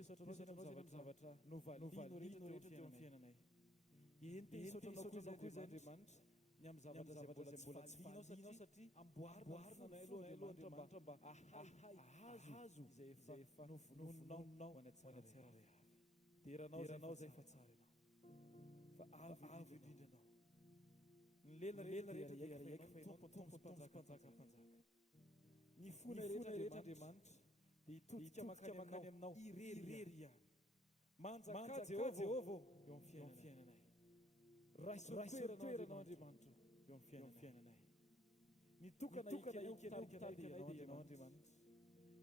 Mpisaotranao zavatra novaliano rehetra teo amin'ny fiainanay. Eny mpisaotranao koa izay Andriamanitra ny amin'ny zavatra izay mbola tsy falianao satria amboarina nay aloha Andriamanitra mba ahazo izay efa novononinao ho any an-tsirairay avy. Deranao izay efa tsara ianao, fa avo indrindra ianao. Ny lena rehetra dia raiky fa ianao tompon'mpanjaka. Ny fona rehetra Andriamanitra dia hitodika makany aminao irery ihany. Manjaka Jehovah eo amin'ny fiainanay. Raisotoeranao Andriamanitra eo amin'ny fiainanay. Nitokana hitarika ianao Andriamanitra.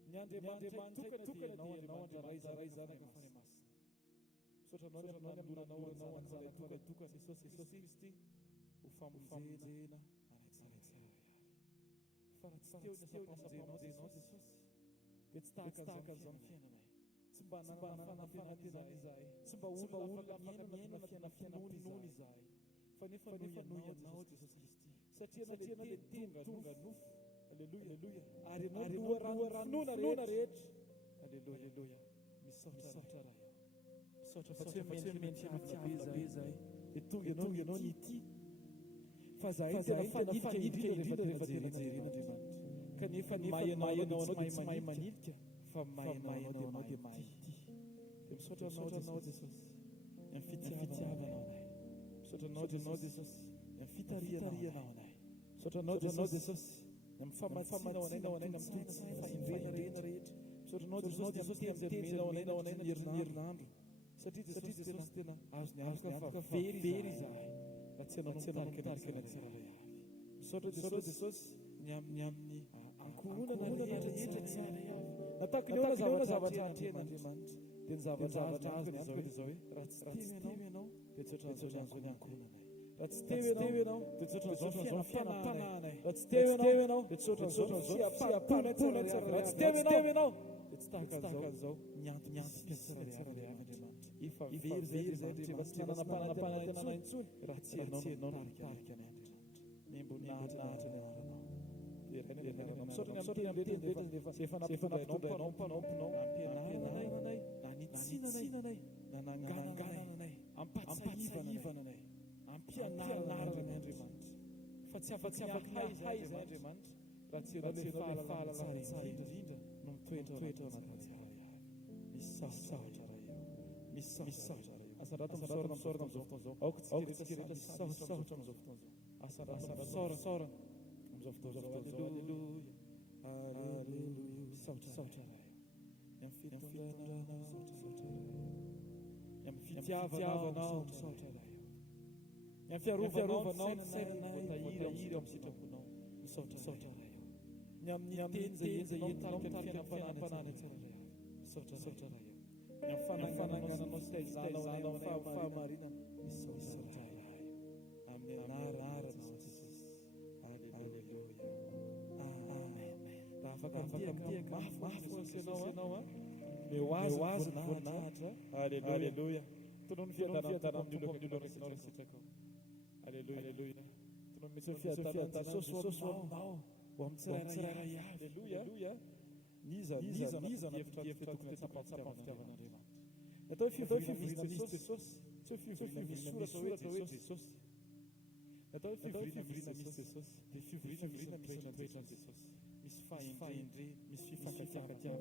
Ny Andriamanitra tokana dia ianao andraray zanaka fany masina. Misaotranao ny amin'olonanao anjanaka tokana Jesosy Kristy ho famonjena any tsirairay avy. Fa raha tsy teo ny asa-pamonjenao Jesosy dia tsy tahaka an'izao ny fiainanay. Tsy mba nanana fanantenana izahay, tsy mba olona afaka miainana fiainam-pinoana izahay, fa nefa noho ianao Jesosy Kristy. Satria ianao le tonga nofo. Aleluia. Ary ianao loharanoana rehetra. Aleluia. Misaotra raha eo. Misaotra fa tsy mentiavina be izahay. Dia tonga ianao nity. Fa zahay tena fanidika rehefa jerenjerena Andriamanitra. Kanefa mahainao anao dia tsy mahay manidika, fa mahainao anao dia mahay ity. Dia misaotranao Jesosy ny fitiavanao anay. Misaotranao Jesosy ny fitarianao anay. Misaotranao Jesosy ny famasinao anay amin'ny fahindrena rehetra. Misaotranao Jesosy ny mitendrenao anay ny herinandro. Satria Jesosy tena azon'ny afaka very izahay raha tsy ianao mitarika ny tsirairay avy. Misaotra Jesosy ny amin'ny ankohonana rehetra tsirairay avy. Natako ny eo zavatra Andriamanitra dia ny zavatra azony izao hoe raha tsy teo ianao dia tsotra an'izao ny ankohonanay. Raha tsy teo ianao dia tsotra an'izao fiainam-pananay. Raha tsy teo ianao dia tsotra an'izao fiampana tsirairay. Raha tsy teo ianao dia tsy tahaka an'izao ny antony tsirairay Andriamanitra. Efa very izay Andriamanitra tsy nanana-panantenana intsony raha tsy ianao mitarika ny Andriamanitra. Nahatra ny anaranao. Misaotra ny amin'ny teny dia efa nampitondrainao mpanomponao ampianarana na nitsinanay na nangangananay, ampatsiahivananay, ampianarana ny Andriamanitra. Fa tsy afaka hay izay Andriamanitra raha tsy ianao le fahalalana tsara indrindra no mitoetra ao anatin'ny tsirairay avy. Misaotra raha eo. Misaotra raha eo. Asandrata misaorana amin'izao fotoana izao. Aoka tsika rehetra misaotra amin'izao fotoana izao. Asandrata misaorana amin'izao fotoana izao. Aleluia. Misaotra raha eo. Ny amin'ny fitondrainao misaotra raha eo. Ny amin'ny fitiavanao misaotra raha eo. Ny amin'ny fiarovanao ny sainanay voatahiry ao amin'ny sitraponao misaotra raha eo. Ny amin'ny teny izay entinao mitarika ny fiainam-pananay tsirairay avy. Misaotra raha eo. Ny amin'ny fanangananao sy taizanao anay amin'ny fahamarinana misaotra raha eo. Amin'ny anaranao Jesosy. Aleluia. Amen. Raha afaka miteka mafy ianao meo azy ny voninahitra. Aleluia. Tonoa ny fiadanana amin'ny olona resitraka. Aleluia. Tonoa misy fiadanana Jesosy ho aminao ho amin'ny tsirairay avy. Aleluia. Niza efitra tokony tsapam-pitiavan'Andriamanitra. Natao fivoriana misy Jesosy, tsy fivoriana misy soratra hoe Jesosy. Natao fivoriana misy Jesosy, dia fivoriana misy toetra Jesosy. Misy fahendrena, misy fifankatiavana.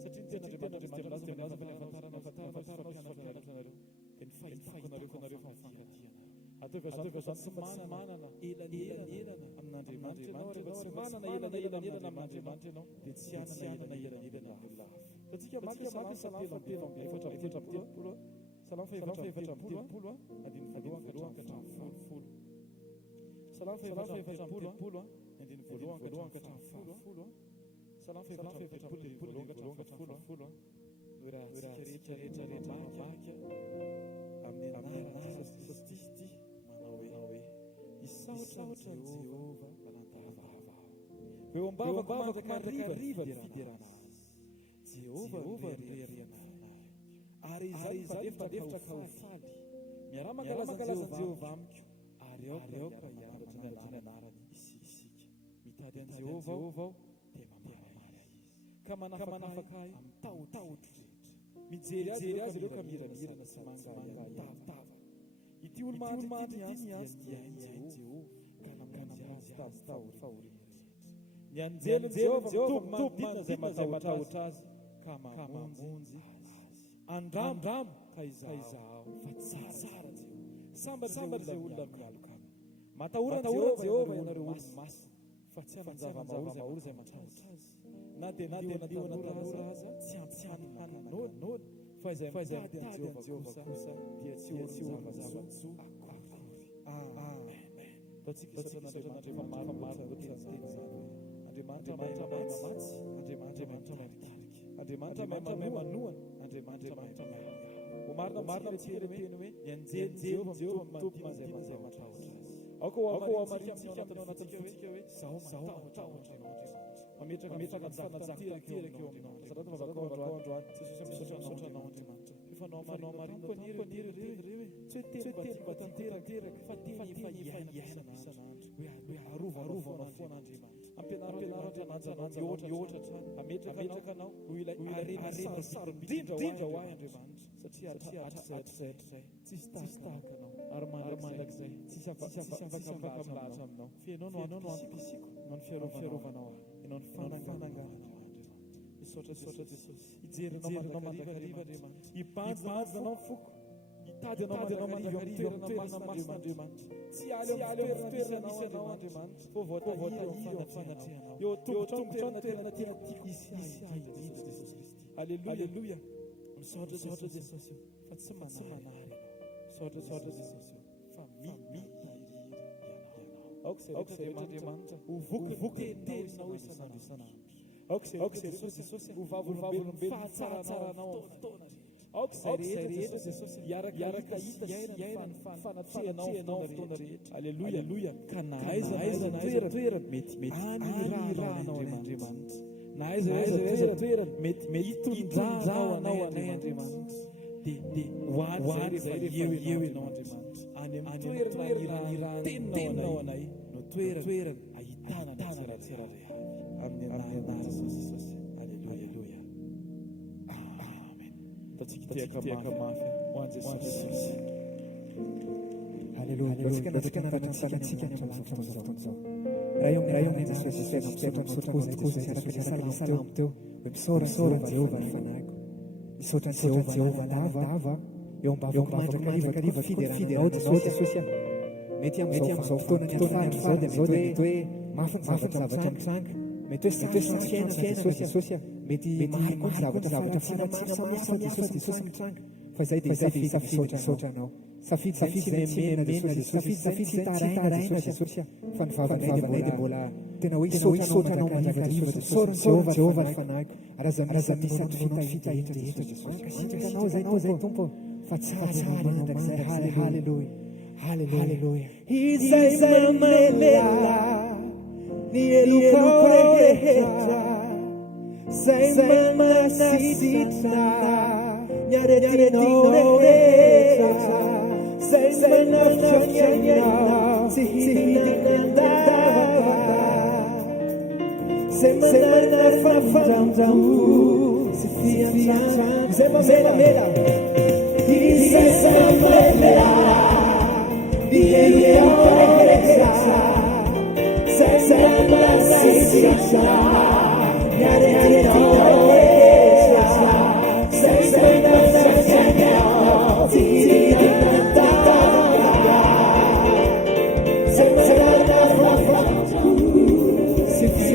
Satria ny ten'Andriamanitra misy teminazy fa ny afantaranao sy fampianatra nareo dia ny fahitako nareo fankatiana. Ataovy azany tsy manana elanelana amin'Andriamanitra ianao, rehefa tsy manana elanelana amin'Andriamanitra ianao dia tsy hanana elanelana amin'ny lafo. Tatsika maky Salamo efatra amby telopolo, Salamo efatra amby telopolo, andiny voalohany ka hatramin'ny folo. Salamo efatra amby telopolo, andiny voalohany ka hatramin'ny folo. Salamo efatra amby telopolo, andiny voalohany ka hatramin'ny folo. Hoe raha tsika rehetra maky amin'ny anaran'i Jesosy Kristy manao hoe isaotra ny Jehovah anantavava aho. Eo ambavako mandrakariva ny fiderana azy. Jehovah rery anay. Ary izany fandefitra ka ho faly. Miara-mankalaza Jehovah amiko. Ary aoka hianatra ny anarany isika. Mitady an Jehovah aho dia mamara izy. Ka manafaka ahy amin'ny taotry rehetra. mijery azy ireo kamiranirana sy mangatava. Ity olo mahatitiny azy dia Jehova ka namonjy azy fahoriana. Ny anjely Jehova manodidina izay matahotra azy ka mamonjy azy. Andramo ka izaho fa tsara Jehova. Sambary izay olona mialokalo. Matahorana Jehova ianareo olo masina fa tsy hamanjava-mahory izay matahotra azy. Na dia nadiona tanora aza tsy hananona fa izay mitady an Jehova kosa dia tsy zava-tsoa akory. Amen. Tatsika Andriamanitra efa maro loatra ny teny izany hoe Andriamanitra mahay mamatsy, Andriamanitra mahay mitariky, Andriamanitra mahay manohana, Andriamanitra mahay mihahy. Marina miteny hoe ny anjely Jehova mitombo manodidina izay matahotra azy. Ao koa amarintsika anatinao hoe zaho matahotra ianao Andriamanitra. Mametraka ny fanajaka eo aminao. Sarata mavakao andro any misaotra anao Andriamanitra. Efanao marina tampoka ny ireo tsy hoe teny mba tanteraka fa teny efa iaina isanandro. Hoe arovarovana foana Andriamanitra. Ampianaratra nanjananja mihoatra trano. Ametraka anao ho ilay arena sarobindrindra ho ahy Andriamanitra. Satria hatrizay tsisy tahaka anao. Ary mandrakizay tsisy afaka milahatra aminao. Fiainao no ampisiko no ny fiarovanao ahy. Ianao ny fanangananao Andriamanitra. Misaotra Jesosy. Ijerinao mandrakariva Andriamanitra. Ibanjinao foko. Itady anao mandrakariva amin'ny toerana masina Andriamanitra. Tsy aly amin'ny toerana misy anao Andriamanitra. Fô voatahiry amin'ny fanatrianao. Eo tongotra ny toerana tena tiako isy ahy indrindra Jesosy Kristy. Aleluia. Misaotra Jesosy fa tsy manary ianao. Misaotra Jesosy fa mihira ianao. Aoka izay Andriamanitra ho voky-teninao isanandro. Aoka izay Jesosy ho vavolombelony fahatsaranao amin'ny fotoana rehetra. Aoka izay rehetra Jesosy hiaraka hita iaina ny fanatrehanao amin'ny fotoana rehetra. Aleluia. Ka na aiza toerana mety aniranao Andriamanitra. Na aiza toerana mety hitondranao anay Andriamanitra. Dia hoany izay rehefa eo ianao Andriamanitra. Any amin'ny toerana teninao anay no toerana ahitana ny tsiratsirary amin'ny anarana Jesosy. Aleluia. Amen. Tatsika tiaka mafy ho an'i Jesosy. Aleluia. Latsika naratrantsika ny amin'ny fotoana izao. Raha eo Jesosy fiainam-pisaotra misaotra koza salamo teo hoe misaora Jehova ny fanahiko. Misaotra Jehova lava eo ambavako mandrakariva fideranao Jesosy. Mety amin'izao fotoana ny afara izao dia mety hoe mafy ny zavatra mitranga. Mety hoe sarotra fiainana Jesosy. Mety maro zavatra fanatsina Jesosy mitranga. Fa izay dia isafidy misaotra anao. Safidy memena Jesosy. Safidy taraina Jesosy. Fa ny vavanay dia mbola tena hoe isaotra anao mandrakariva Jesosy. Jehova ny fanahiko. Raza misy atonao fitahetra Jesosy. Mankasitraka anao zay Tompo. Fa tsara mandrakizay. Haleluia. Izay mamelela ny elokao rehetra. Zay manasitra ny aretinao rehetra. Zay nafitraniana tsy hihinanandava. Zay manana fafandambo sy fiantrano. Zay mamelamela. Izay mamelela ny elokao rehetra. Zay manasitra ny aretinao rehetra. Zay nafitraniana tsy hihinanandava. Zay manana fafandambo sy fiantrano.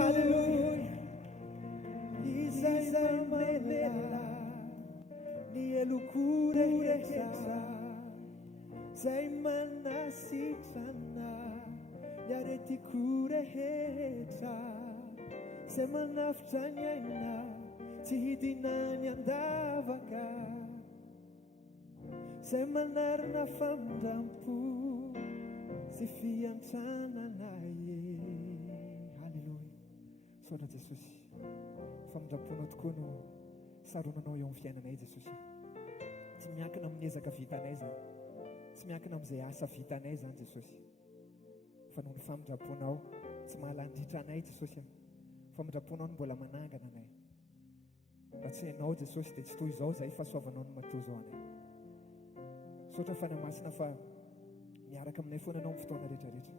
Hallelujah. Isai manela ni elukure sai manasitana yareti kure heta semanaftanya ina tihidina nyandavaga semanarna famdampu sifiantana naye. Hallelujah. Soda Jesus. Famdapuno tokoa no saronanao eo amin'ny fiainanay Jesosy. Tsy miankina amin'ny ezaka vitanay zany, tsy miankina amin'izay asa vitanay zany Jesosy, fa noho ny famindraponao tsy mahalandritra anay Jesosy, famindraponao no mbola manangana anay. Raha tsy hainao Jesosy dia tsy toy izao izay fahasoavanao no matoa izao anay. Sotra fanamasina fa miaraka aminay foana anao amin'ny fotoana rehetrarehetra,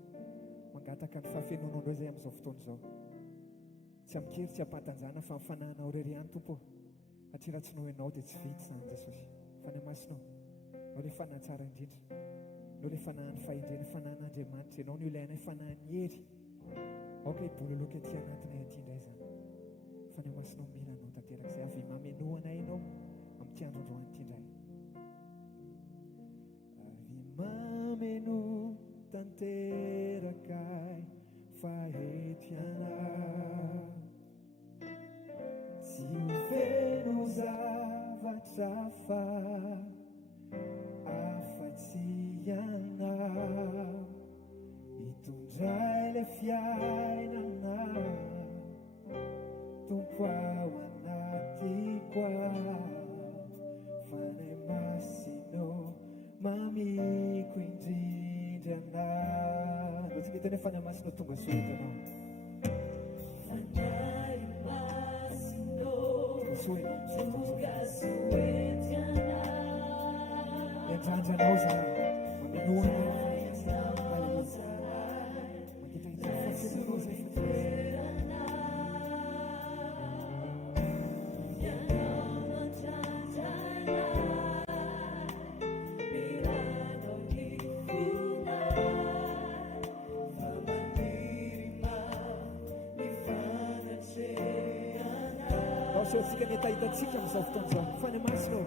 mangataka ny fahafenoanao indray izay amin'izao fotoana izao. Tsy amin'kery tsy hampatanjana fa mifanahinao irery ihany Tompo, satria raha tsy noho ianao dia tsy vitsy izany Jesosy. Fanamasinao, nao ilay fanahy tsara indrindra, nao ilay fanahy ny fahendrena, fanahin'Andriamanitra, ianao no ilainay fanahy ny hery. Aoka hibololoka aty anatinay aty indray izany. Fanamasinao mila anao tanteraka izay avy mameno anay ianao amin'ity androandroany ity indray. Mameno tanterakai fahetiana si ufeno savatsafa afatsy anao hitondray le fiainana tompo ao anatiko fanay masino mamiko indrindrana anao tsy mety hoe fanay masino tonga soitanao Entrandranao zahay maminoana Tsika ny tahitatsika amin'izao fotoana izao fanay masino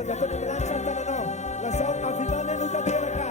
Dapat merancang tanah lasau avinane nu tanteraka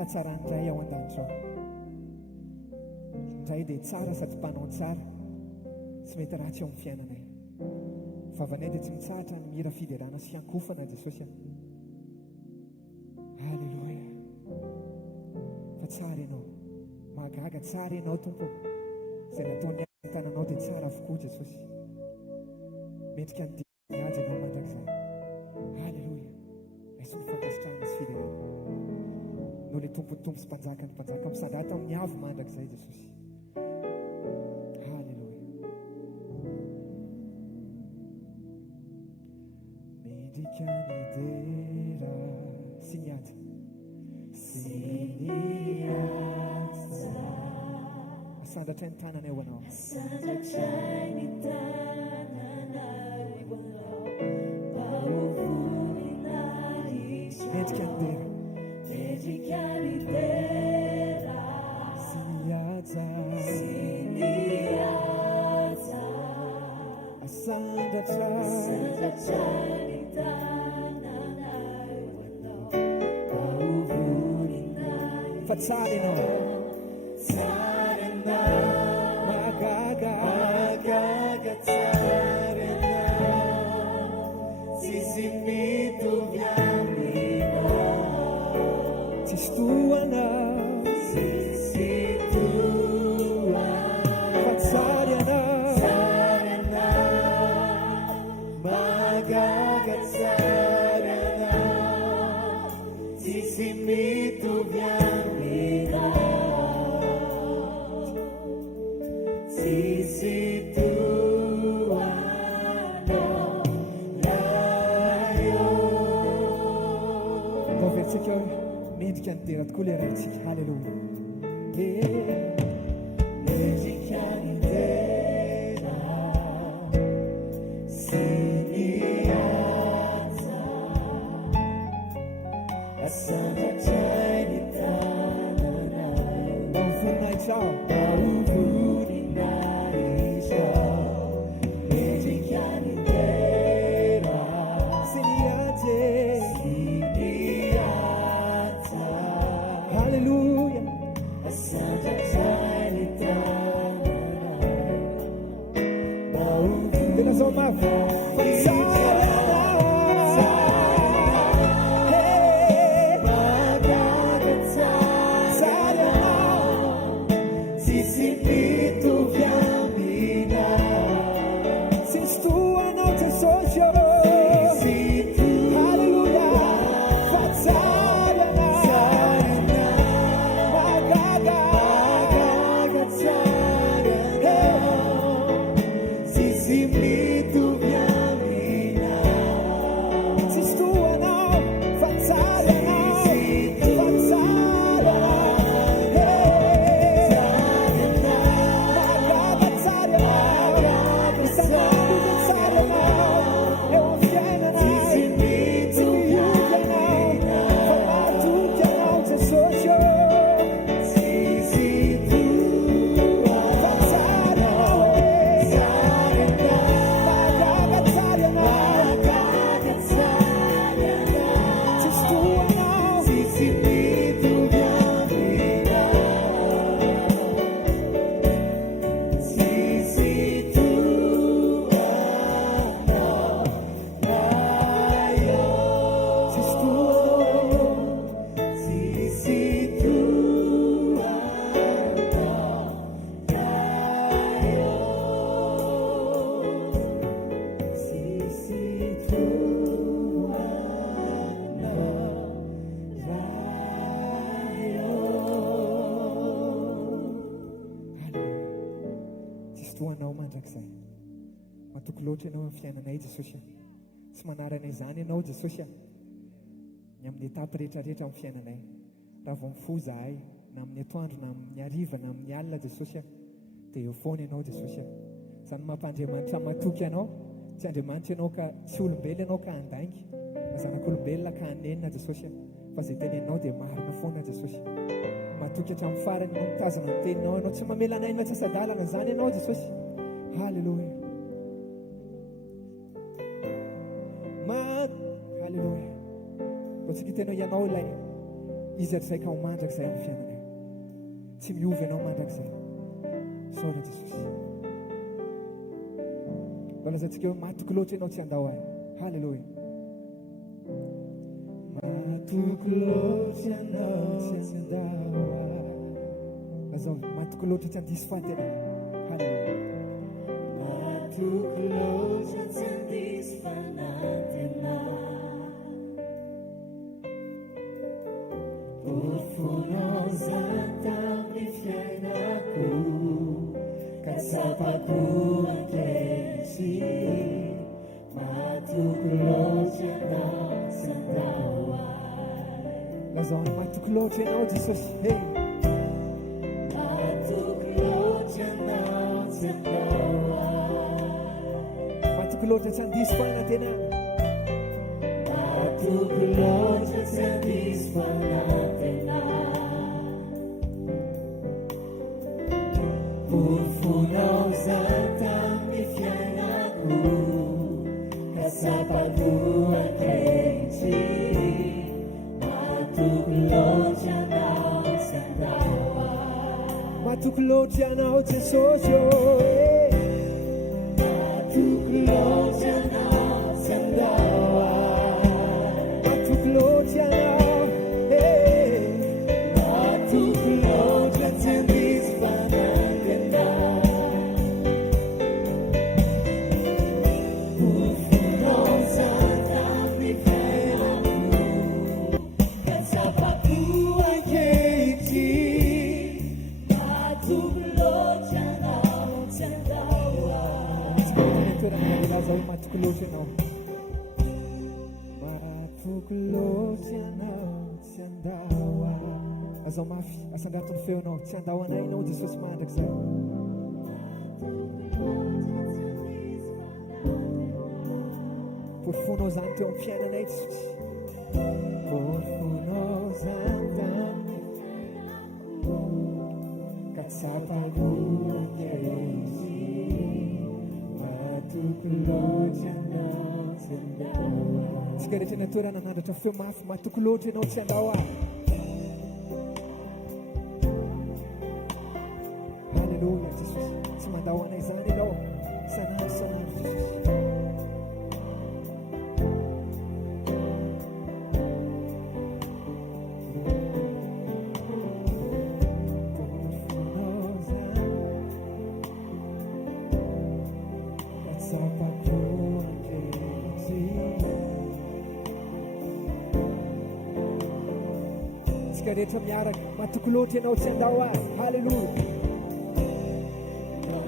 fahatsarandray ao an-danitra ao indray dia tsara sady mpanao tsara tsy mety ratsy eo amin'ny fiainanay fa vanay dia tsy mitsahatra ny mira fiderana sy fiankofana Jesosy halleloia fa tsara ianao mahagaga tsara ianao tompo izay nataony tananao dia tsara avokoa Jesosy mendrika ny diady ianao mandrakizay halleloia raiso ny fankasitrahana sy fiderana no le tompotompo sy mpanjaka ny mpanjaka misandata amin'ny avo mandrakizay Jesosy halleloia mendrika ny dera sy miady sy miatsa asandatra ny tanana eo anao mendrika ny dera Siniaza Asanda Fatsarino Magaga Sisimito Sistuana Fatsariana Magagatsariana Sisimito Viamina Matoko loatra ianao amin'ny fiainanay Jesosy. Tsy manarana izany ianao Jesosy. Ny amin'ny etapy rehetrarehetra amin'ny fiainanay. Raha vao mifoha zahay na amin'ny atoandro na amin'ny hariva na amin'ny alina Jesosy, dia eo foana ianao Jesosy. Izany mampandriamanitra matoky ianao, tsy andriamanitra ianao ka tsy olombelona ianao ka handaingy, na zanak'olombelona ka hanenina Jesosy, fa izay teneninao dia marina foana Jesosy. Matoky hatramin'ny farany no mitazona ny teninao, ianao tsy mamelanaina tsy asadalana izany ianao Jesosy. Halleluja. Halleluja. Mba tsy hitanao ianao ilay izy atrzay ka ho mandrakizay amin'ny fiainanay. Tsy miovy ianao mandrakizay. Saola Jesosy. Mba lazantsika hoe matoky loatra ianao tsy andao ahy. Halleluja. Matoky loatra ianao tsy andao ahy. Lazao matoky loatra tsy andisy fahatena. Halleluja. Matoky loatra tsy andisy fanatena. Porfonao zata amin'ny fiainako, katsapako ankehitriny. Matoky loatra ianao tsy andao ahy. Lazao matoky loatra ianao Jesosy. Hey. Matoky loatra ianao tsy andao ahy. Matoky loatra tsy andisy fanatena. Matoky loatra tsy andisy fanatena. Porfonao zata amin'ny fiainako, katsapako ankehitriny. Matoky loatra ianao tsy andao ahy. Matoky loatra ianao Jesosy. Matoky loatra ianao tsy andao ahy. Matoky loatra ianao. Matoky loatra tsy andisy fanatena. Porfonao zata amin'ny fiainako, katsapako ankehitriny. Matoky loatra ianao tsy andao ahy. Lazao matoky loatra ianao. Matoky loatra ianao tsy andao ahy. azao mafy asangatony feonao tsy andao anay ianao Jesosy mandrakizay porifonao zany teo amin'ny fiainanay Jesosy porifonao zany tamin'ny ka tsapakoakay izy matoky loatra ianao tsy andao tsika rehetra ny atoerana nandratra feo mafy matoky loatra ianao tsy andao halleluja Jesosy tsy mandao anay zany ianao sanandro Jesosy tsika rehetra miaraka matoky loatra ianao tsy andao halleluja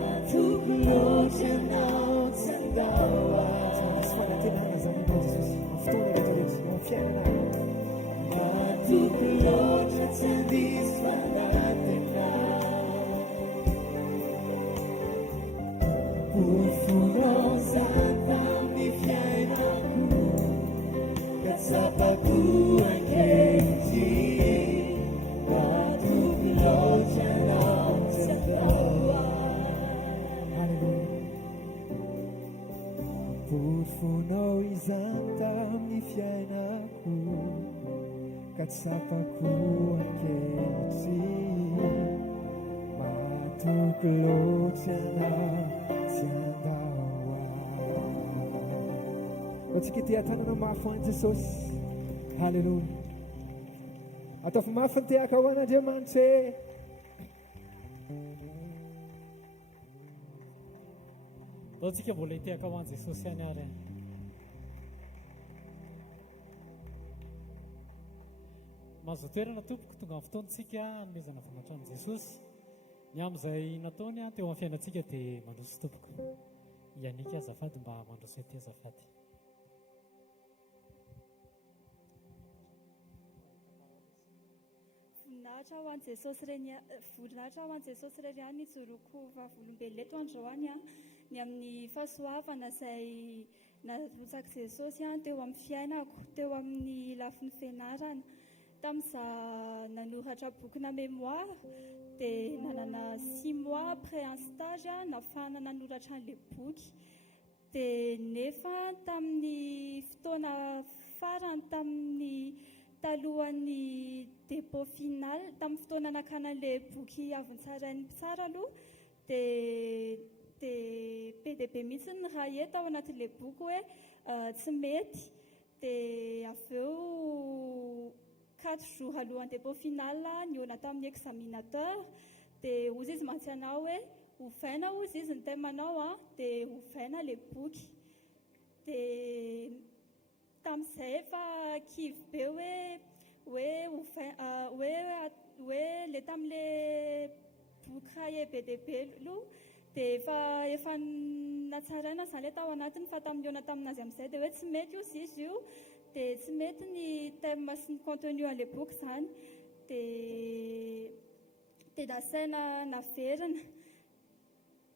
matoky loatra ianao tsy andao tsy fanantenana zany ianao Jesosy amin'ny fotoana rehetrarehetra eo amin'ny fiainana matoky loatra tsy andisy fanantenana porifonao zany tamin'ny fiainako ka tsapako ankehitsy matoky loatra ianao tsy andao porifonao izany tamin'ny fiainako ka tsapako ankehitsy matoky loatra ianao tsy andao tsika ty atanana mafy hoany Jesosy halleluja ataovy mafy ny teaka ho an'Andriamanitra dao tsika mbola hitehaka ho any Jesosy ihany ary mahazo toerana tompoko tonga amin'ny fotoantsika anomezana fanatrany Jesosy ny amin'izay nataony teo amin'ny fiainantsika dia mandroso tompoko ianika azafady mba mandroso ety azafady voninahitra ho an'i Jesosy voninahitra ho an'i Jesosy irery ihany nijoroko vavolombelona eto androany ny amin'ny fahasoavana izay narotsaka Jesosy teo amin'ny fiainako teo amin'ny lafin'ny fianarana tamin'izaho nanoratra bokina mémoire dia nanana 6 mois après un stage nafahana nanoratra an'ilay boky dia nefa tamin'ny fotoana farany tamin'ny talohan'ny dépôt final tamin'ny fotoana nakanan'ilay boky avy nitsarain'ny mpitsara aloha dia be dia be mihitsy ny raha eto ao anatin'ilay boky hoe tsy mety dia avy eo 4 jours alohan'ny dépôt final niona tamin'ny examinateur dia ozy izy mantsy anao hoe ovaina ozy izy ny temanao dia ovaina ilay boky dia tamin'izay efa kivy be hoe le tamin'ilay boky raha be dia be aloha dia efa natsaraina izany le tao anatiny fa tamin'ny ona taminazy amin'izay dia hoe tsy mety izy io dia tsy mety ny thème sy ny contenu an'ilay boky izany dia nasaina naverina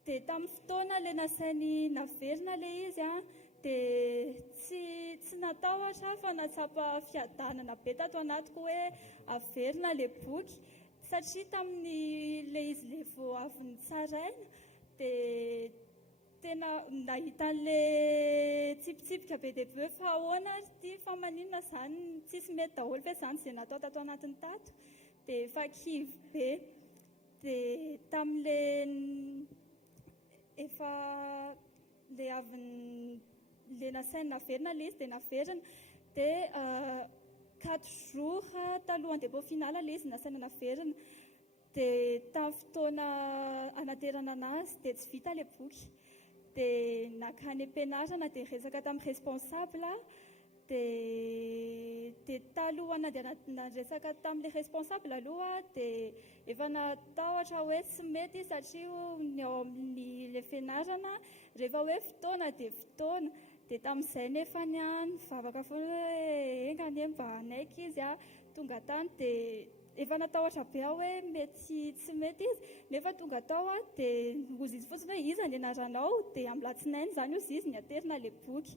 dia tamin'ny fotoana le nasainy naverina le izy dia tsy natahotra fa natsapa fiadanana be tato anatiko hoe averina le boky satria tamin'ny le izy le vao avy nitsaraina dia tena nahita an'le tsipitsipika be dia be fa ahoana ty fa maninona izany tsisy mety daholo fa izany izay natao tato anatiny tato dia efa kivy be dia tamin'le efa le avy le nasainy naverina le izy dia naverina dia 4 jours talohan'ny dépôt final le izy nasaina naverina dia tamin'ny fotoana anaterana anazy dia tsy vita le boky dia nakany am-pianarana dia resaka tamin'ny responsable dia talohana dia naresaka tamin'ilay responsable aloha dia efa natahotra hoe tsy mety satria ny ao amin'ilay fianarana rehefa hoe fotoana dia fotoana dia tamin'izay nefa ny vavaka foana hoe engany mba anaiky izy tonga tany dia efa natahotra be aho hoe mety tsy mety izy nefa tonga tao a dia ozy izy fotsiny hoe iza ny anaranao dia amin'ny latsinainy zany ozy izy ny aterina le boky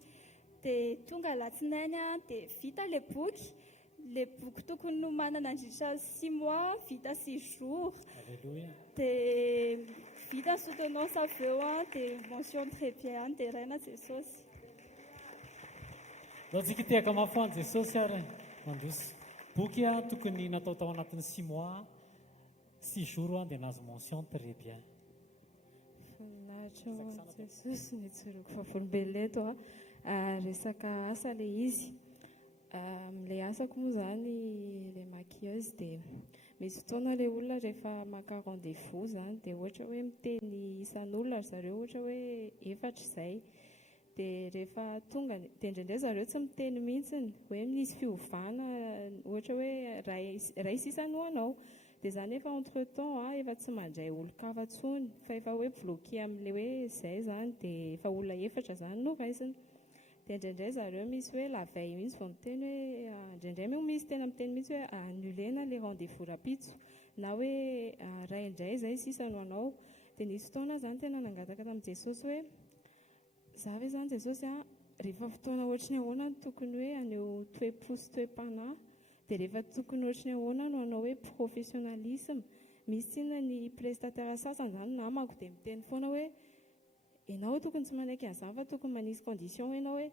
dia tonga latsinainy a dia vita le boky tokony no manana andritra 6 mois vita 6 jours dia vita soutenance avy eo a dia mention très bien dia raina Jesosy. Lotsika tehaka mafoany Jesosy ary mandosy boky a tokony natao tao anatin'ny 6 mois 6 jours dia nahazo mention très bien. Voninahitra ho Jesosy nitsoroko fahavolom-bely eto a resaka asa le izy le asako moa zany le maquilleuse dia misy fotoana le olona rehefa maka rendez-vous zany dia ohatra hoe miteny isan'olona zareo ohatra hoe 4 izay dia rehefa tonga dia indraindray zareo tsy miteny mihitsiny hoe misy fiovana ohatra hoe ray sisany ho anao dia zany efa entre temps efa tsy mandray olo-kafa ntsony fa efa hoe bloqué amin'le hoe izay zany dia efa olona 4 zany no raisiny dia indraindray zareo misy hoe la veille mihitsy vao miteny hoe indraindray moa misy tena miteny mihitsy hoe annulena le rendez-vous rapitso na hoe ray indray izay sisany ho anao dia nisy fotoana zany tena nangataka tamin'i Jesosy hoe za ve zany Jesosy rehefa fotoana ohatry ny ahoana no tokony hoe aneo toe-po sy toe-panahy dia rehefa tokony ohatry ny ahoana no anao hoe professionnalisme misy tsinona ny prestataire sasany zany namako dia miteny foana hoe ianao tokony tsy manaiky an'izany fa tokony manisy condition ianao hoe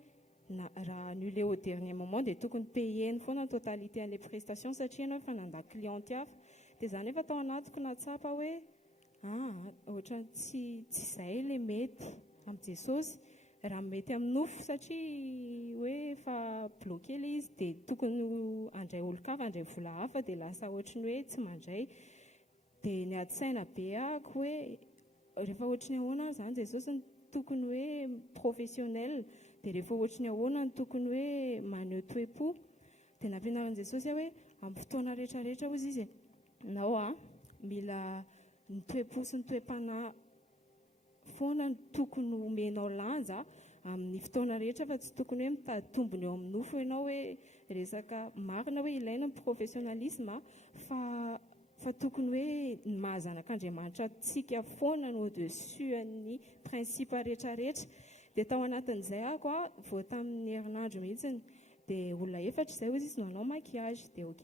raha annulé au dernier moment dia tokony payeny foana ny totalité an'ilay prestation satria ianao efa nanda cliente hafa dia zany efa tao anatiko natsapa hoe ohatra tsy izay le mety amin'ny Jesosy raha mety amin'ny nofo satria hoe efa bloqué le izy dia tokony andray olo-kafa andray vola hafa dia lasa ohatra ny hoe tsy mandray dia ny adi-saina be ahako hoe rehefa ohatra ny ahoana zany Jesosy ny tokony hoe professionnel dia rehefa ohatra ny ahoana ny tokony hoe maneho toe-po dia nampianaran'i Jesosy hoe amin'ny fotoana rehetrarehetra ozy izy nao mila ny toe-po sy ny toe-panahy foana ny tokony omenao lanja amin'ny fotoana rehetra fa tsy tokony hoe mitady tombony eo amin'ny nofo ianao hoe resaka marina hoe ilaina ny professionnalisme fa tokony hoe ny mahazanak'Andriamanitra tsika foana no au-dessus ny principe rehetrarehetra dia tao anatin'izay ako vao tamin'ny herinandro mihitsiny dia olona 4 izay ozy izy no anao maquillage dia ok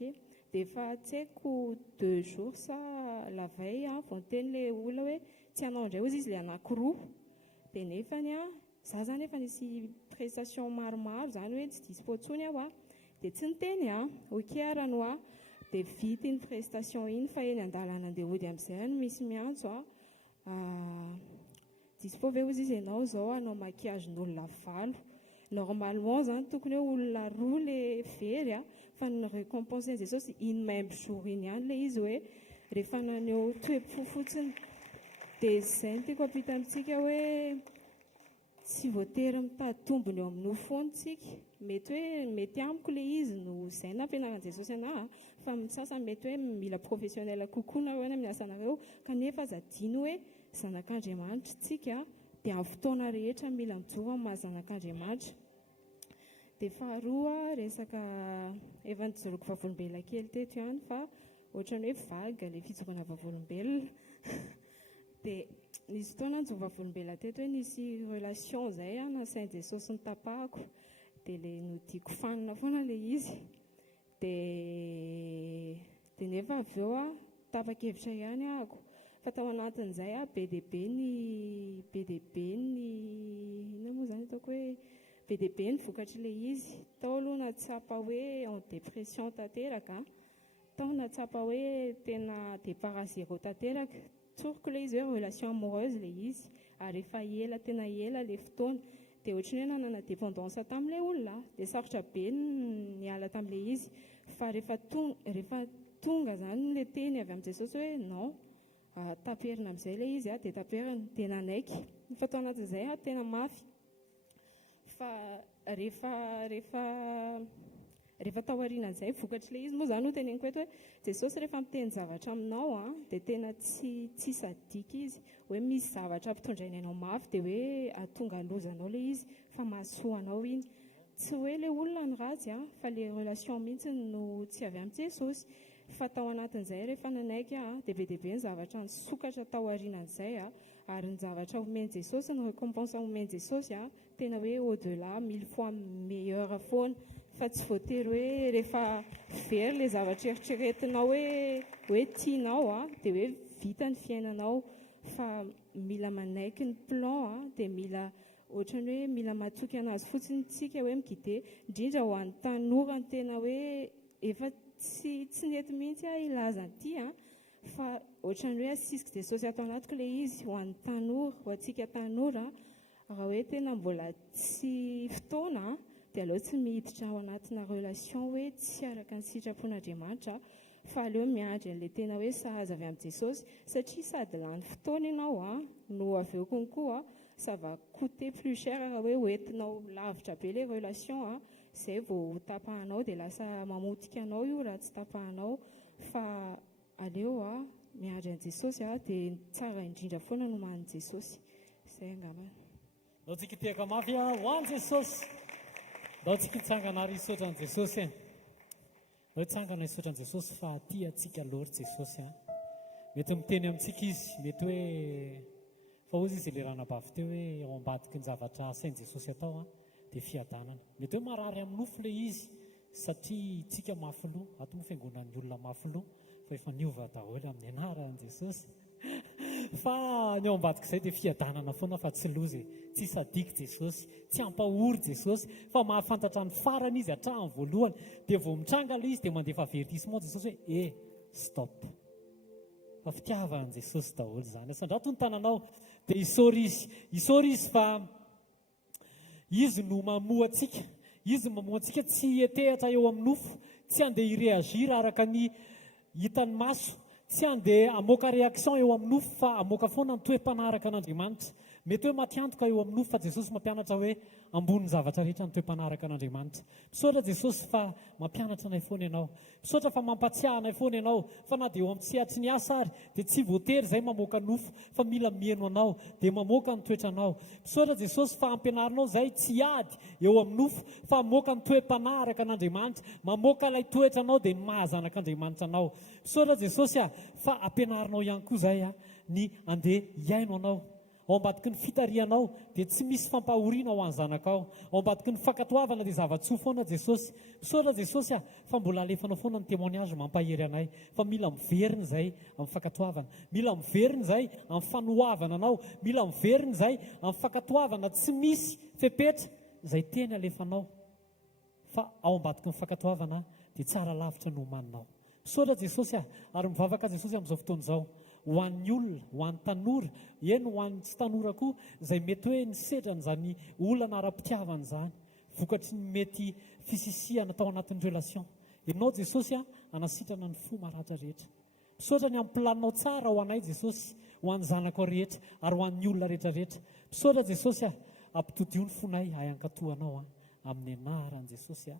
dia efa tsy haiko 2 jours sa la veille vao niteny le olona hoe tsy anao indray ozy izy le anankiroa dia nefany za zany efa nisy prestation maromaro zany hoe tsy dispo ntsony aho dia tsy niteny ok arano dia vita iny prestation iny fa eny an-dalana andeha hody amin'izay no misy miantso dispo ve ozy izy ianao zao anao maquillage n'olona 9 normalement zany tokony hoe olona 2 le very fa ny récompense Jesosy iny même jour iny ihany le izy hoe rehefa naneo toe-po fotsiny dia izay no tiako ampita amintsika hoe tsy voatery mitady tombony eo amin'ny nofo foana tsika mety hoe mety amiko le izy no izay nampianaran'i Jesosy anahy fa misasany mety hoe mila professionnel kokoa nareo any amin'ny asanareo kanefa zadino hoe zanak'Andriamanitra tsika dia amin'ny fotoana rehetra mila mijoro amin'ny mahazanak'Andriamanitra. Dia faharoa resaka efa nijoroko vavolombelona kely teto ihany fa ohatrany hoe vague ilay fijoroana vavolombelona dia nisy fotoana nijoro vavolombelona teto hoe nisy relation izay nasain'i Jesosy nitapahako dia ilay nodiko fanina foana ilay izy dia nefa avy eo tapa-kevitra ihany ahako fa tao anatin'izay be dia be ny inona moa zany ataoko hoe be dia be ny vokatry ilay izy tao aloha natsapa hoe en dépression tanteraka tao natsapa hoe tena départ à zéro tanteraka tsoroko ilay izy hoe relation amoureuse ilay izy ary efa ela tena ela ilay fotoana dia ohatrany hoe nanana dépendance tamin'ilay olona dia sarotra be niala tamin'ilay izy fa rehefa tonga zany ilay teny avy amin'i Jesosy hoe non taperina amin'izay ilay izy dia taperina dia nanaiky fa tao anatin'izay tena mafy fa rehefa tao aorianan'izay vokatry ilay izy moa zany no teneniko eto hoe Jesosy rehefa miteny zavatra aminao dia tena tsy sadiky izy hoe misy zavatra ampitondrainy anao mafy dia hoe atonga lozanao ilay izy fa mahasoanao iny tsy hoe ilay olona ny ratsy fa ilay relation mihitsy no tsy avy amin'i Jesosy fa tao anatin'izay rehefa nanaiky dia be dehibe ny zavatra nisokatra tao aorianan'izay ary ny zavatra omeny Jesosy ny récompense omeny Jesosy tena hoe au delà 1000 fois meilleur foana, fa tsy voatery hoe rehefa very ilay zavatra eritreretinao hoe tianao dia hoe vita ny fiainanao, fa mila manaiky ny plan dia mila ohatrany hoe mila matoky anazy fotsiny tsika hoe migide, indrindra ho an'ny tanora ny tena hoe efa tsy nety mihitsy ilaza an'ity fa ohatrany hoe asisika Jesosy ato anatiko ilay izy ho an'ny tanora, ho antsika tanora raha hoe tena mbola tsy fotoana dia aleo tsy miditra ao anatina relation hoe tsy araka ny sitrapon'Andriamanitra, fa aleo miandry an'ilay tena hoe sahaza avy amin'ny Jesosy, satria sady lany fotoana ianao no avy eo konkoa ça va coûter plus cher raha hoe hoentinao lavitra be les relations izay vao tapahanao dia lasa mamotika anao io raha tsy tapahanao, fa aleo miandry an'i Jesosy dia tsara indrindra foana no manin'i Jesosy. Izay angamba. Dao tsika tiaka mafy ho an'i Jesosy. Dao tsika hitsangana ary hisotran'i Jesosy. Dao hitsangana hisotran'i Jesosy fa aty atsika lory Jesosy. Mety miteny amintsika izy, mety hoe fa ozy izy ilay ranabavy teo hoe ao ambadiky ny zavatra asain'i Jesosy atao dia fiadanana. Mety hoe marary amin'ny nofo ilay izy satria tsika mafiloha, ato moa fiangonan'ny olona mafiloha fa efa niova daholo amin'ny anaran'i Jesosy. Fa ny ao ambadiky izay dia fiadanana foana fa tsy lozy, tsy sadiky Jesosy, tsy ampahory Jesosy, fa mahafantatra ny farany izy hatramin'ny voalohany, dia vao mitranga ilay izy dia mandefa avertissement Jesosy hoe stop. Fa fitiavan'i Jesosy daholo izany. Asandrato ny tananao dia isaory izy fa izy no mamoa antsika. Izy mamoa antsika tsy hitehatra eo amin'ny nofo, tsy handeha hireagira araka ny hitany maso, tsy handeha hamoaka réaction eo amin'ny nofo fa hamoaka foana ny toe-panaraka an'Andriamanitra. Mety hoe matiantoka eo amin'ny nofo fa Jesosy mampianatra hoe ambony zavatra rehetra ny toe-panaraka an'Andriamanitra. Misaotra Jesosy fa mampianatra anay foana ianao, misaotra fa mampatsiahy anay foana ianao, fa na dia eo amin'ny sehatry ny asa ary dia tsy voatery izay mamoaka nofo fa mila mihaino anao dia mamoaka ny toetranao. Misaotra Jesosy fa ampianarinao izay tsy ady eo amin'ny nofo fa mamoaka ny toe-panaraka an'Andriamanitra, mamoaka ilay toetranao dia ny mahazanak'Andriamanitra anao. Misaotra Jesosy fa ampianarinao ihany koa izay ny handeha hiaino anao. Ao ambadiky ny fitarianao dia tsy misy fampahoriana ho an'ny zanakao. Ao ambadiky ny fankatoavana dia zava-tsoa foana Jesosy. Misaotra Jesosy fa mbola alefanao foana ny témoignage mampahery anay, fa mila miverina izay amin'ny fankatoavana, mila miverina izay amin'ny fanoavana anao, mila miverina izay amin'ny fankatoavana tsy misy fepetra izay teny alefanao, fa ao ambadiky ny fankatoavana dia tsara lavitra no maninao. Misaotra Jesosy ary mivavaka Jesosy amin'izao fotoana izao ho an'ny olona, ho an'ny tanora, eny ho an'ny tsy tanora koa izay mety hoe nisedrana izany olana ara-pitiavana izany, vokatry ny mety fisisihana tao anatin'ny relation. Ianao Jesosy hanasitrana ny fo maratra rehetra. Misaotra ny amin'ny planinao tsara ho anay Jesosy, ho an'ny zanako rehetra ary ho an'ny olona rehetra rehetra. Misaotra Jesosy ampitodio ny fonay hayankatoanao amin'ny anaran'i Jesosy.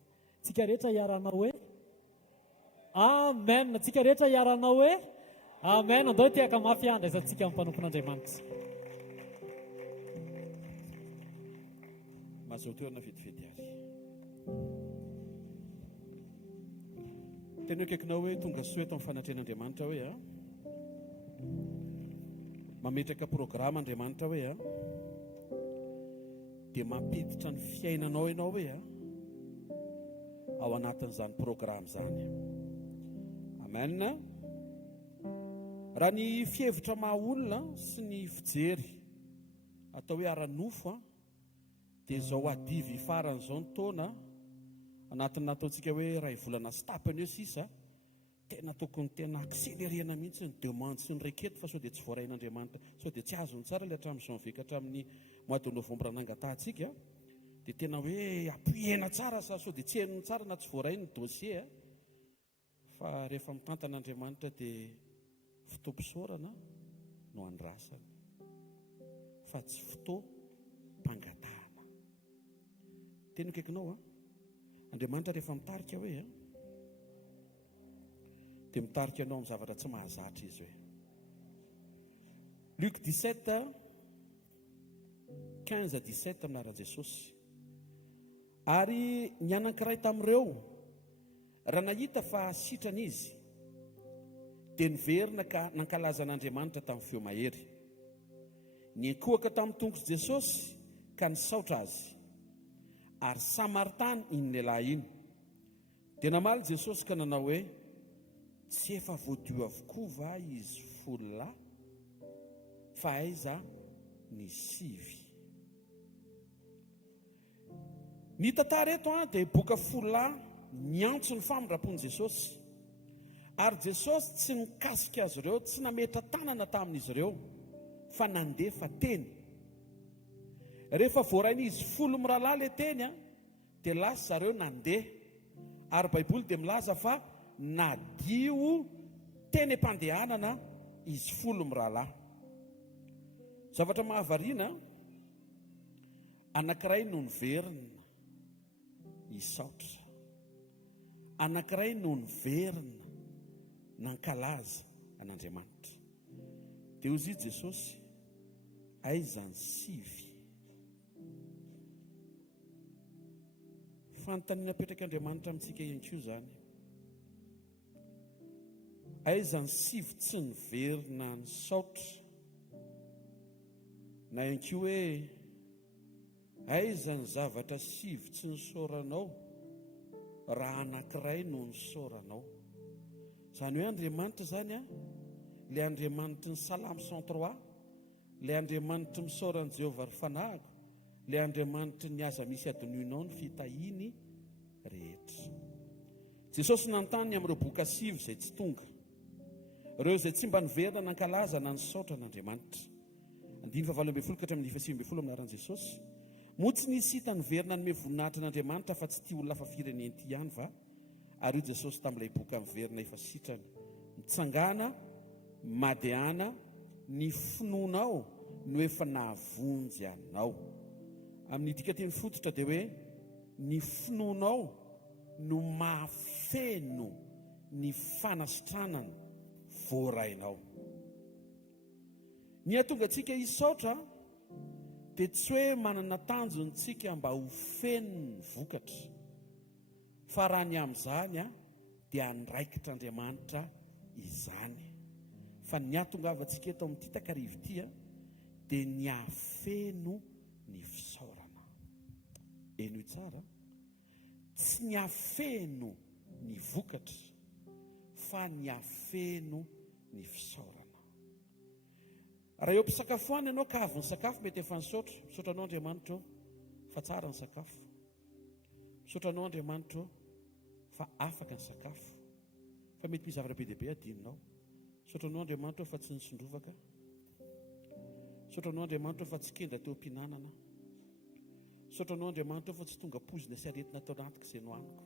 Tsika rehetra hiaranao hoe amen. Tsika rehetra hiaranao hoe amen. Andao tiaka mafy andraisantsika amin'ny mpanompon'Andriamanitra. Mahazo toerana vetivety azy. Teny akaikinao hoe tonga soa eto amin'ny fanatrehan'Andriamanitra hoe mametraka programa Andriamanitra hoe dia mampiditra ny fiainanao ianao hoe ao anatin'izany programa izany. Amen. Raha ny fihevitra maha-olona sy ny fijery atao hoe ara-nofo dia izao adivy faran'izao ny taona anatin'ny nataontsika hoe ray volana sy tapany hoe sisa, tena tokony tena akselerena mihitsy ny demande sy ny requête fa sao dia tsy voarain'Andriamanitra, sao dia tsy azony tsara ilay hatramin'ny janvier ka hatramin'ny mois de novembre nangatantsika, dia tena hoe appuiena tsara sa sao dia tsy henony tsara na tsy voarainy ny dossier, fa rehefa mitantan'Andriamanitra dia fotoam-pisaorana no andrasany, fa tsy fotoam-pangatahana. Teny akaikinao Andriamanitra rehefa mitarika hoe dia mitarika anao amin'ny zavatra tsy mahazatra izy hoe. Luc 17:15-17 minaran'i Jesosy. Ary ny anankiray tamin'ireo raha nahita fa sitrana izy dia niverina ka nankalaza an'Andriamanitra tamin'ny feo mahery. Nikohaka tamin'ny tongotra Jesosy ka nisaotra azy, ary Samaritany iny lehilahy iny. Dia namaly Jesosy ka nanao hoe, tsy efa voadio avokoa va izy 10 lahy, fa aiza ny 9. Ny tantara eto dia boka 10 lahy niantso ny famindrampon'i Jesosy, ary Jesosy tsy nikasika azy ireo, tsy nametra tanana tamin'izy ireo, fa nandefa teny. Rehefa voarain'izy 10 mirahalahy le teny dia lasa zareo nandeha, ary Baiboly dia milaza fa nadio teny am-pandehanana izy 10 mirahalahy. Zavatra mahavariana, anankiray no niverina isaotra, anankiray no niverina nankalaza an'Andriamanitra. Dia hozy Jesosy, aiza ny 9? Fanontaniana apetraka Andriamanitra amintsika ihany koa izany. Aiza ny 9 tsy niverina nisaotra, na ihany koa hoe aiza ny zavatra 7 tsy nisoranao raha anankiray no nisoranao. Izany hoe Andriamanitra zany le Andriamanitra ny Salamy 103, le Andriamanitra misaoran'i Jehovah ry fanahiko, le Andriamanitra ny aza misy adinoinao ny fitahiny rehetra. Jesosy nanontany amin'ireo boka 7 izay tsy tonga, ireo izay tsy mba niverina nankalaza na nisaotra an'Andriamanitra. 9:7-9 aminaran'i Jesosy. Moa tsy nisy hita niverina nome voninahitra an'Andriamanitra fa tsy tia olona fa fireneny ty ihany va? Ary io Jesosy tamin'ilay boka miverina efa sitrany, mitsangana madehana ny finoanao no efa nahavonjy anao. Amin'ny dikateny fototra dia hoe ny finoanao no mahafeno ny fanasitranana voarainao. Ny atonga antsika isaotra dia tsy hoe manana tanjontsika mba ho feno ny vokatra, fa raha ny amin'izany dia andraikitr'Andriamanitra izany. Fa ny atongavantsika eto amin'ity takarivo ity dia ny hafeno ny fisaorana. Eno tsara, tsy ny hafeno ny vokatra, fa ny hafeno ny fisaorana. Raha eo am-pisakafoana ianao ka avy ny sakafo mety efa nisaotra, misaotranao Andriamanitra fa tsara ny sakafo, misaotranao Andriamanitra fa afaka ny sakafo, fa mety misy zavatra be dia be adininao. Misaotranao Andriamanitra fa tsy nisondrovaka, misaotranao Andriamanitra fa tsy kenda teo am-pihinanana, misaotranao Andriamanitra fa tsy tonga pozina sy aretina tao anatiko izay nohaniko,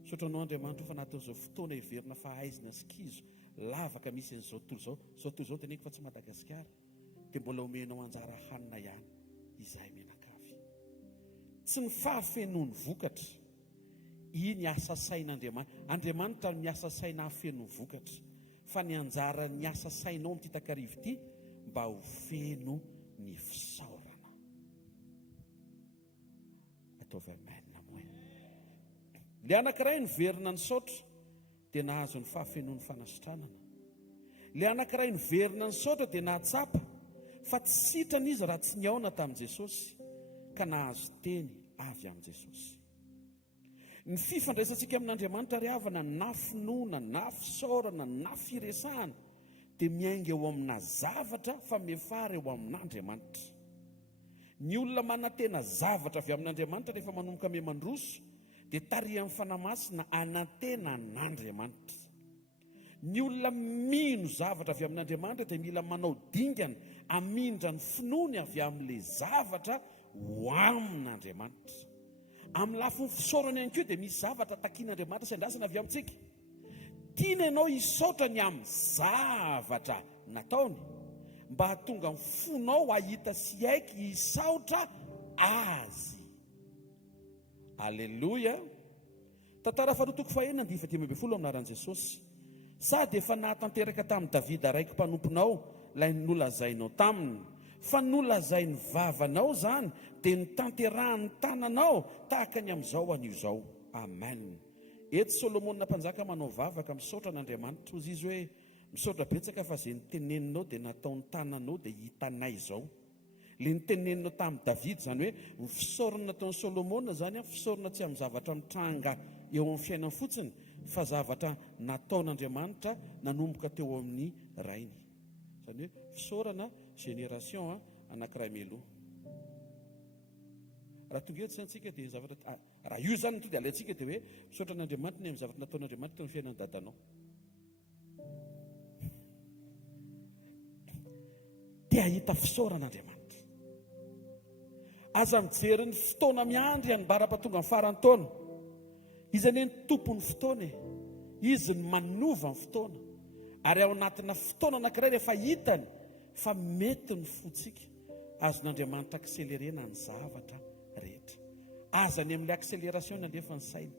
misaotranao Andriamanitra fa naton'izao fotoana hiverina fa aizina skizo lavaka misy an'izao tontolo izao teneko fa tsy Madagasikara, dia mbola omenao anjara hanina ihany, izahay menakavy. Tsy ny fahafenoany vokatra, iny asa sain'Andriamanitra. Andriamanitra ny asa saina hafeno vokatra, fa ny anjara ny asa sainao amin'ity takarivo ity mba ho feno ny fisaorana. Ataovy amen moe. Le anankiray niverina nisaotra dia nahazo ny fahafenoan'ny fanasitranana. Le anankiray niverina nisaotra dia nahatsapa, fa tsy sitrana izy raha tsy niaona tamin'i Jesosy, ka nahazo teny avy amin'i Jesosy. Ny fifandraisantsika amin'Andriamanitra ry havana, na finoana, na fisaorana, na firesahana, dia miainga eo amina zavatra fa mefara eo amin'Andriamanitra. Ny olona manantena zavatra avy amin'Andriamanitra rehefa manomboka me mandroso dia tarihan'ny fanamasina anantena an'Andriamanitra. Ny olona mino zavatra avy amin'Andriamanitra dia mila manao dingana amindra ny finoany avy amin'ilay zavatra ho amin'Andriamanitra. Amin'ny lafiny fisaorana ihany koa dia misy zavatra takian'Andriamanitra sy andrasana avy amintsika. Tiana ianao hisaotra ny amin'ny zavatra nataony, mba hatonga ny fonao ahita sy aiky hisaotra azy. Aleluia. Tantara faharoa toko 9:10 aminaran'i Jesosy. Sady efa nahatanteraka tamin'i Davida raiky mpanomponao ilay nolazainao taminy, fa nolazainy vavanao zany dia nitanterahany tananao tahaka ny amin'izao anio izao. Amen. Eto Solomona mpanjaka manao vavaka misaotra an'Andriamanitra, hozy izy hoe misaotra betsaka fa zay nyteneninao dia nataony tananao dia hitanay zao. Le nyteneninao tamin'ny David zany hoe ny fisaorana nataon'ny Solomona zany fisaorana tsy amin'ny zavatra mitranga eo amin'ny fiainany fotsiny fa zavatra nataon'Andriamanitra nanomboka teo amin'ny rainy. Zany hoe fisaorana génération anankiray meloha. Raha tonga eto santsika dia zavatra raha io zany tonga dia alaintsika dia hoe misaotra an'Andriamanitra ny amin'ny zavatra nataon'Andriamanitra teo amin'ny fiainan'ny dadanao. Dia ahita fisaoran'Andriamanitra. Aza mijery ny fotoana miandry hanimbaram-pahatonga ny faran'ny taona. Izany hoe ny tompon'ny fotoana, izy ny manova ny fotoana. Ary ao anatina fotoana anankiray rehefa hitany fa mety ny fotsika, azon'Andriamanitra akselerena ny zavatra rehetra. Azany amin'ilay accélération alefa ny saina.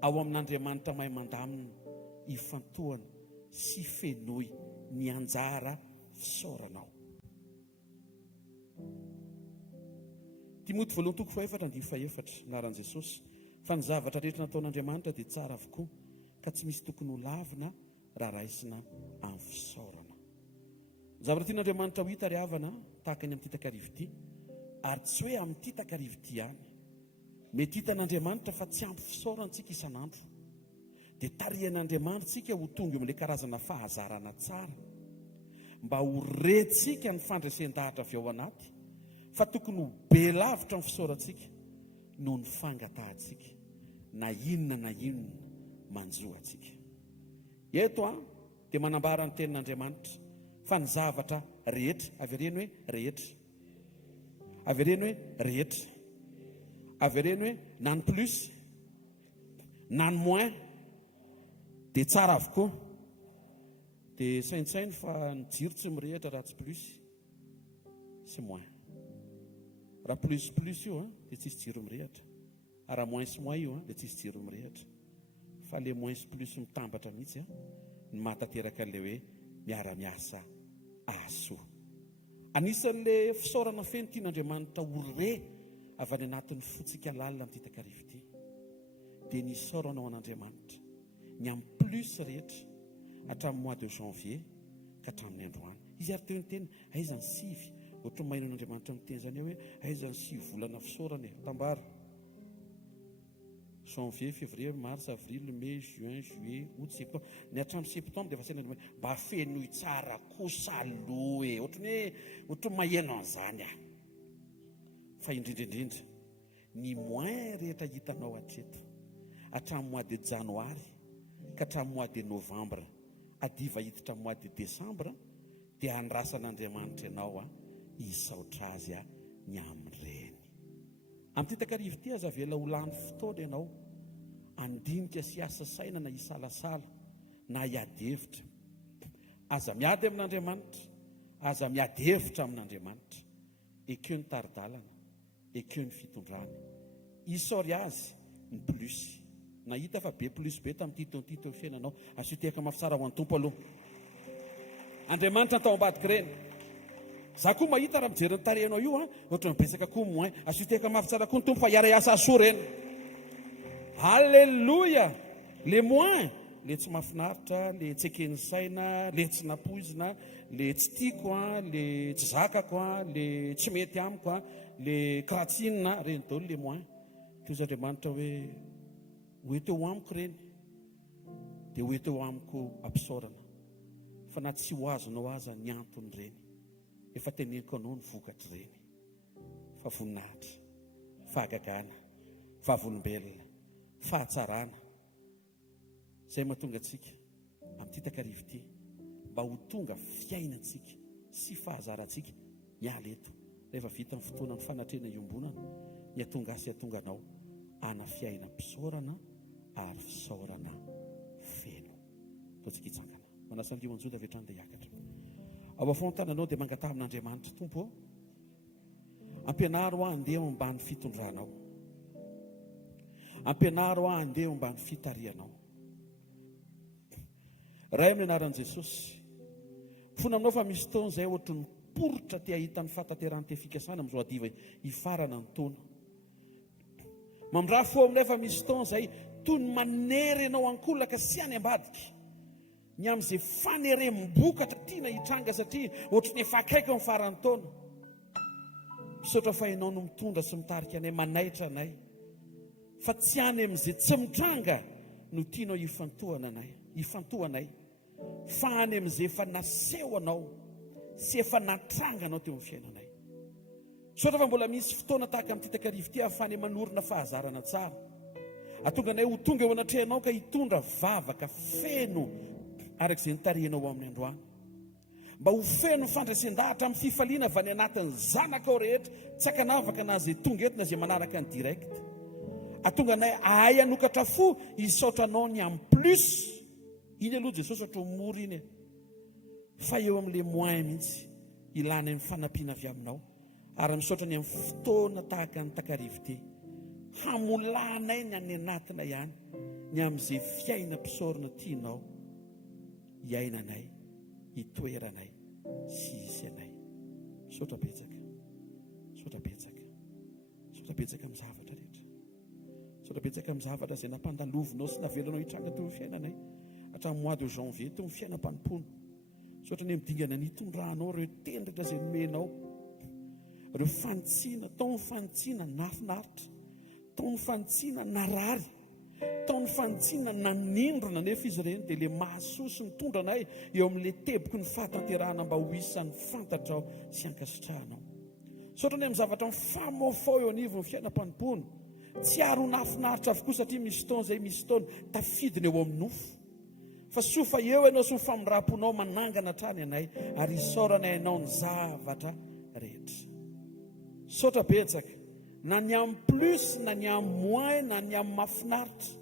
Ao amin'Andriamanitra mahay mandamina ifantohana sy fenoy ny anjara fisaoranao. Timoty 2:4 naran'i Jesosy, fa ny zavatra rehetra nataon'Andriamanitra dia tsara avokoa, ka tsy misy tokony ho lavina raha raisina amin'ny fisaorana. Ny zavatra tian'Andriamanitra ho hita ry havana tahaka ny amin'ny takarivo ity, ary tsy hoe amin'ny ity takarivo ity ihany. Mety hitan'Andriamanitra fa tsy ampy fisaorantsika isan'andro. Dia tarihan'Andriamanitra tsika ho tonga amin'ilay karazana fahazarana tsara, mba ho rentsika ny fandresen-dahatra avy ao anaty, fa tokony ho be lavitra ny fisaorantsika noho ny fangatahantsika na inona manjoa antsika. Eto dia manambara ny tenin'Andriamanitra fa ny zavatra rehetra, avereny hoe rehetra, avereny hoe rehetra, avereny hoe na ny plus na ny moins dia tsara avokoa. Dia saintsainy fa ny jiro tsy mirehitra raha tsy plus sy moins. Raha plus io dia tsisy jiro mirehitra. Raha moins io dia tsisy jiro mirehitra. Fa le moins plus mitambatra mihitsy ny mahatateraka le hoe miara-miasa aso. Anisan'le fisaorana feno tian'Andriamanitra hore avy any anatin'ny fotsika lalina amin'ity takarivo ity dia ny saorana ao an'Andriamanitra ny amin'ny plus rehetra hatramin'ny mois de janvier ka hatramin'ny androany. Izy ary teo ny teny aiza ny sivy, ohatry ny maino an'Andriamanitra miteny zany hoe aiza ny sivy volana fisaorana tambara. Janvier, février, mars, avril, mai, juin, juillet, août, septembre. Ny hatramin'ny septembre dia vasaina mba fenoy tsara kosa aloha ohatry ny maheno an'izany fa indrindraindrindra ny moins rehetra hitanao hatreto hatramin'ny mois de janoary ka hatramin'ny mois de novembre adiva hiditra mois de décembre dia andrasan'Andriamanitra ianao hisaotra azy ny amin'ireny. Amin'ity takarivo ity aza avela ho lany fotoana ianao andinika sy asa saina na hisalasala na hiady hevitra. Aza miady amin'Andriamanitra, aza miady hevitra amin'Andriamanitra. Ekeo ny taridalana, ekeo ny fitondrana. Isaory azy ny plus. Nahita fa be plus be tamin'ity taon'ity teo fiainanao. Asitehaka mafy tsara ho an'ny tompo aloha. Andriamanitra natao ambadika ireny. Za koa mahita raha mijery ny tarehinao io ohatra mibetsaka koa moins. Asitehaka mafy tsara koa ny tompo fa hiara-iasa asoa ireny. Halleluja! Le moins, le tsy mahafinaritra, le tsy eken'ny saina, le tsy napoizina, le tsy tiako le tsy zakako le tsy mety amiko le kratsinina reny daholo le moins. Teo z'Andriamanitra hoe hoeto eo amiko ireny dia hoeto eo amiko ampisaorana. Fa na tsy ho azonao aza ny antony ireny, efa teneniko anao ny vokatra ireny. Fa voninahitra, fahagagana, fahavolombelona, fahatsarana. Izay mahatonga antsika amin'ity takarivo ity mba ho tonga fiainantsika sy fahazarantsika miala eto. Rehefa vita ny fotoana ny fanatrena iombonana, ny atonga asy atonga anao ana fiaina mpisaorana ary fisaorana feno. Ataontsika hitsangana. Manasa ny Dio avy hatrany dia hiakatra. Ao afoana tananao dia mangataha amin'Andriamanitra. Tompo, ampianaro handeha ambany fitondranao, ampianaro handeha ambany fitarianao. Ray amin'ny anaran'i Jesosy, fona aminao fa misy taona izay ohatry ny poritra te ahita ny fataterany te fikasana amin'izao adiva hifarana ny taona. Mamindra fo aminay fa misy taona izay toy ny manery ianao ankolaka sy any ambadika ny amin'izay fanerem-bokatra tiana hitranga satria ohatry ny efa akaiky ny farany taona. Misaotra fa ianao no mitondra sy mitarika anay, manaitra anay. Fa tsy any amin'izay tsy mitranga no tianao hifantohanay. Fa any amin'izay efa naseho anao sy efa natranga anao teo amin'ny fiainanay. Misaotra fa mbola misy fotoana tahaka amin'ity takarivo ity ahafany manorina fahazarana tsara. Atonga anay ho tonga eo anatrehanao ka hitondra vavaka feno arak'izay nitarehinao amin'ny androany. Mba ho feno fandraisan-dahatra amin'ny fifaliana avy any anatin'ny zanakao rehetra, tsy hakanavaka na zay tonga eto na zay manaraka ny direct. Atonga anay ahay anokatra fo hisaotra anao ny amin'ny plus. Iny aloha Jesosy ohatry mora iny e. Fa eo amin'ilay moyen mihitsy ilana amin'ny fanampiana avy aminao. Ary misaotra ny amin'ny fotoana tahaka ny takarivo ity, hamolanay ny any anatina ihany ny amin'izay fiaina mpisaorina tianao hiainanay, hitoeranay sy hisy anay. Misaotra betsaka, misaotra betsaka, misaotra betsaka amin'ny zavatra rehetra, misaotra betsaka amin'ny zavatra izay nampandalovinao sy navelanao hitranga teo amin'ny fiainanay hatramin'ny mois de janvier teo amin'ny fiainam-panompoana. Misaotra ny midingana ny hitondranao ireo tendrika izay nomenao, ireo fantsiana, taon'ny fantsiana nafinaritra, taon'ny fantsiana narary, taon'ny fantsiana nanindrona nefa izy ireny dia le mahasoa sy mitondra anay eo amin'ilay teboky ny fahatanterahana mba ho isan'ny fantatrao sy ankasitrahanao. Misaotra ny amin'ny zavatra mifamaofao eo anivon'ny fiainam-panompoana, tsy ary ho nafinaritra avokoa satria misy taona izay misy taona tafidina eo amin'ny nofo. Fa sofa eo ianao sy mifamiraponao manangana trany anay ary isaorana ianao ny zavatra rehetra. Misaotra betsaka na ny amin'ny plus na ny amin'ny moins na ny amin'ny mahafinaritra,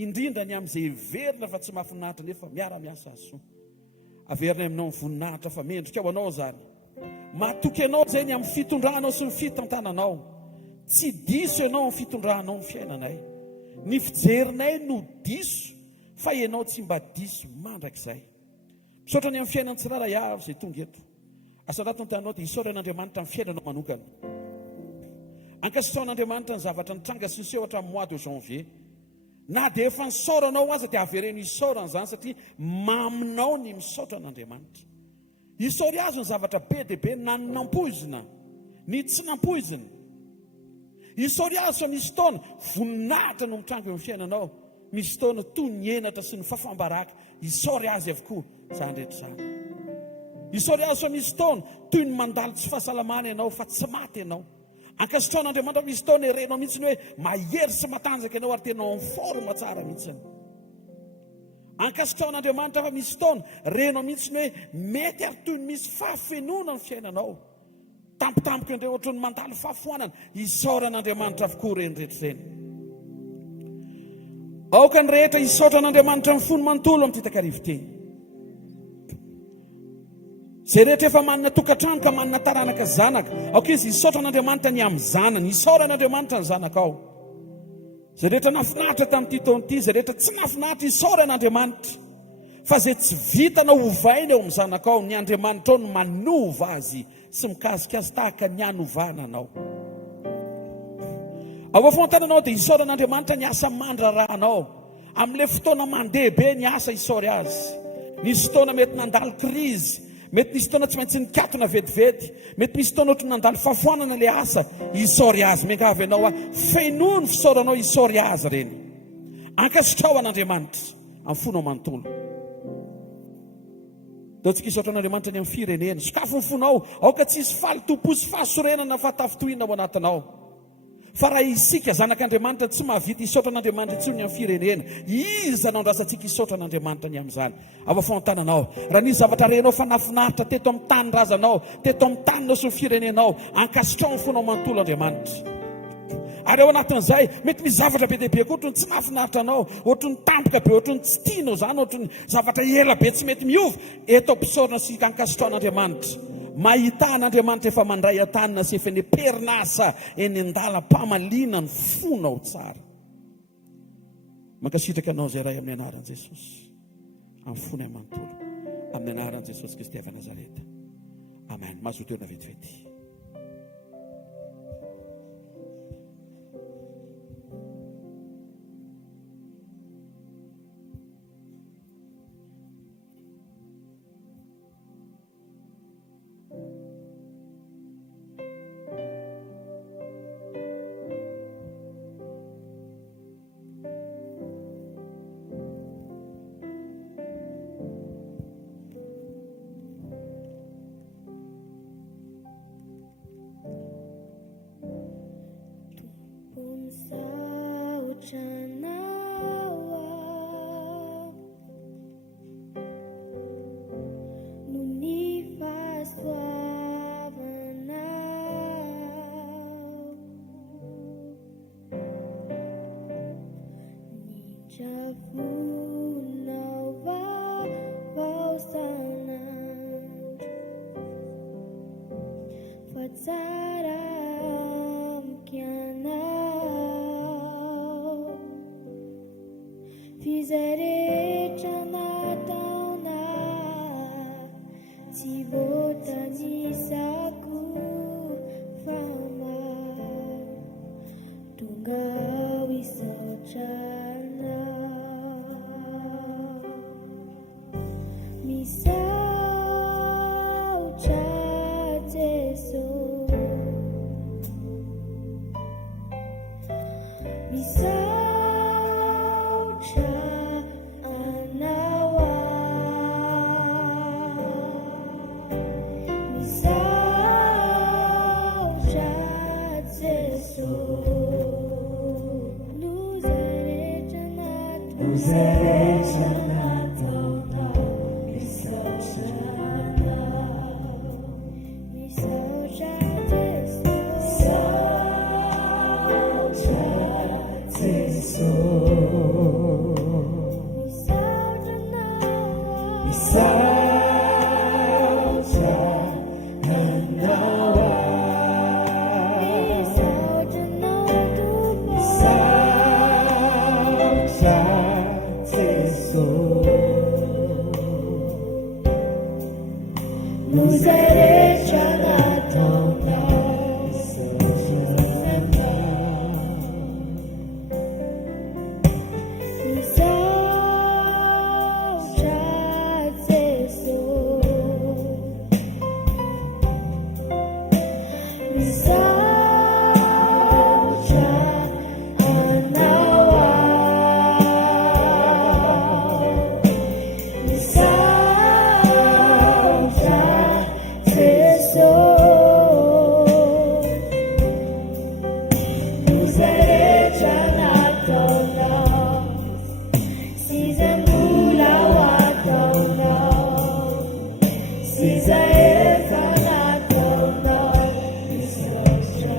indrindra ny amin'izay verina fa tsy mahafinaritra nefa miara-miasa asoa. Averina aminao ny voninahitra fa mendrika ao anao zany. Matoky ianao zay ny amin'ny fitondranao sy ny fitantananao. Tsy diso ianao ny fitondranao ny fiainanay. Ny fijerinay no diso, fa ianao tsy mba diso mandrakizay. Misaotra ny amin'ny fiainan tsiraray avy izay tonga eto. Asanatony tanao dia hisaora an'Andriamanitra amin'ny fiainanao manokana. Ankasitraon'Andriamanitra ny zavatra nitranga sy niseho hatramin'ny mois de janvier. Na dia efa nisaoranao aza dia avereno hisaorana izany satria maminao ny misaotra an'Andriamanitra. Hisaory azo ny zavatra be dia be, na ny nampoizina, ny tsy nampoizina. Hisaory azo fa misy taona voninahitra no mitranga eo amin'ny fiainanao. Misy taona toy ny enatra sy ny fafambaraka. Hisaory azy avokoa izany rehetra izany. Hisaory azo fa misy taona toy ny mandalo tsy fahasalamana ianao fa tsy maty ianao. Ankasitraon'Andriamanitra misy taona irenao mihitsy ny hoe mahery sy matanjaka ianao ary tena en forme tsara mihitsy. Ankasitraon'Andriamanitra fa misy taona renao mihitsy ny hoe mety ary toy ny misy fahafenona ny fiainanao. Tampotampoka indray ohatry ny mandalo fahafoanana. Hisaora an'Andriamanitra avokoa reny rehetra ireny. Aoka ny rehetra hisaotra an'Andriamanitra ny fony manontolo amin'ity takarivo ity. Zay rehetra efa manana tokantrano ka manana taranaka zanaka, aoka izy hisaotra an'Andriamanitra ny amin'ny zanany, hisaora an'Andriamanitra ny zanakao. Zay rehetra nafinaritra tamin'ity taona ity, zay rehetra tsy nafinaritra hisaora an'Andriamanitra. Fa zay tsy vitana ovaina eo amin'ny zanakao, ny Andriamanitra ao no manova azy sy mikasika azy tahaka ny hanovana anao. Ao afoantananao dia hisaora an'Andriamanitra ny asa mandraranao. Amin'ilay fotoana mandeha be ny asa hisaory azy. Nisy fotoana mety nandalo krizy, mety misy taona tsy maintsy nikatona vetivety, mety misy taona ohatry nandalo fahafoanana ilay asa, hisaory azy miangavy ianao fenoa ny fisaoranao hisaory azy reny. Ankasitrao an'Andriamanitra amin'ny fonao manontolo. Dia tsika hisaotra an'Andriamanitra ny amin'ny firenena. Sokafo ny fonao, aoka tsisy falitompo sy fahasorenana fahatafitohina ao anatinao. Fa raha isika zanak'Andriamanitra tsy mahavita hisaotra an'Andriamanitra intsony amin'ny firenena, iza naondrasantsika hisaotra an'Andriamanitra ny amin'izany. Ava fahantananao, raha nisy zavatra renao fa nafinaritra teto amin'ny tanindrazanao, teto amin'ny taninao sy ny firenenao, ankasitrao ny fonao manontolo Andriamanitra. Ary ao anatin'izay mety misy zavatra be dehibe koa ohatry ny tsy nafinaritra anao, ohatry ny tampoka be, ohatry ny tsy tianao zany, ohatry ny zavatra ela be tsy mety miova. Eto ampisaorina sy ankasitrao an'Andriamanitra. Mahita an'Andriamanitra efa mandray an-tanina sy efa neperinasa eny andalam-pamalina ny fonao tsara. Mankasitraka anao izay ray amin'ny anaran'i Jesosy, amin'ny fony amanontolo, amin'ny anaran'i Jesosy Kristy avy Nazareta. Amen. Mazoto eo na vetivety. tsara amkianao fizay rehetra nataona tsy voatanisako famay tonga ao isaotrana misaotra Jesosy misaotra anao misaotra Jesosy lozay rehetra nataonao misaotra anao misaotra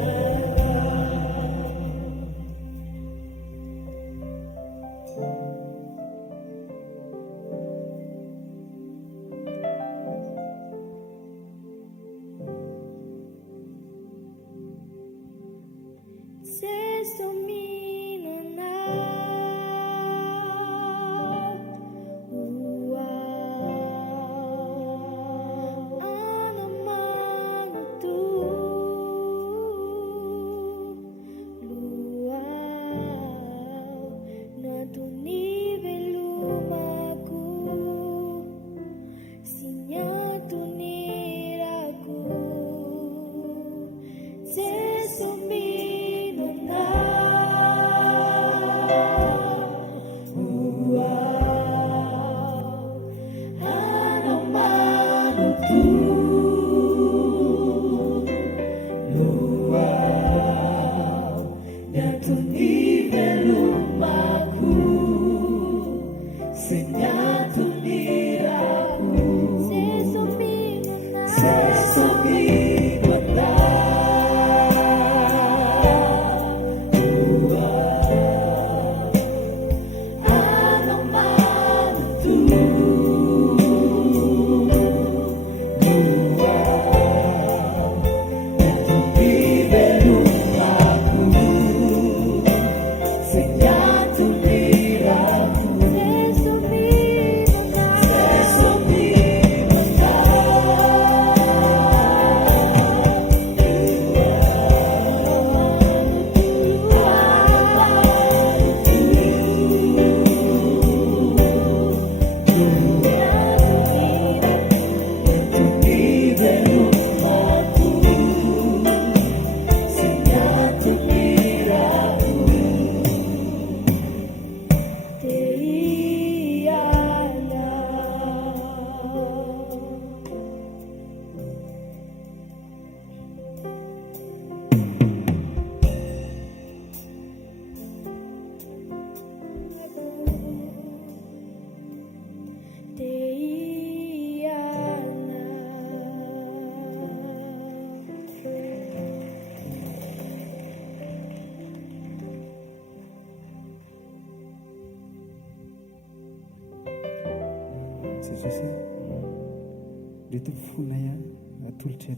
tolotra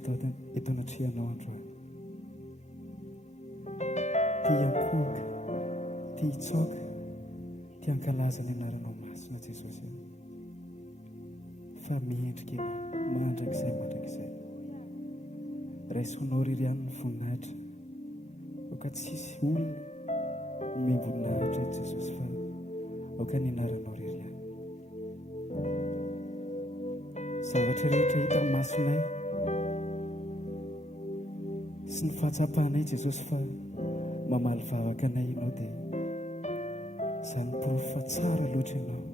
eto anatrianao androany. Tia ankohoka, tia hitsaoka, tia ankalaza ny anaranao masina Jesosy. Fa miendrika mandrakizay raisonao riry ihany ny voninahitra, aoka tsisy olona mivoninahitra Jesosy, fa aoka ny anaranao riry ihany. Zavatra rehetra hita amin'ny masonay sy ny fahatsapanay Jesosy, fa mamaly vavaka anay ianao dia izany porofo fa tsara loatra ianao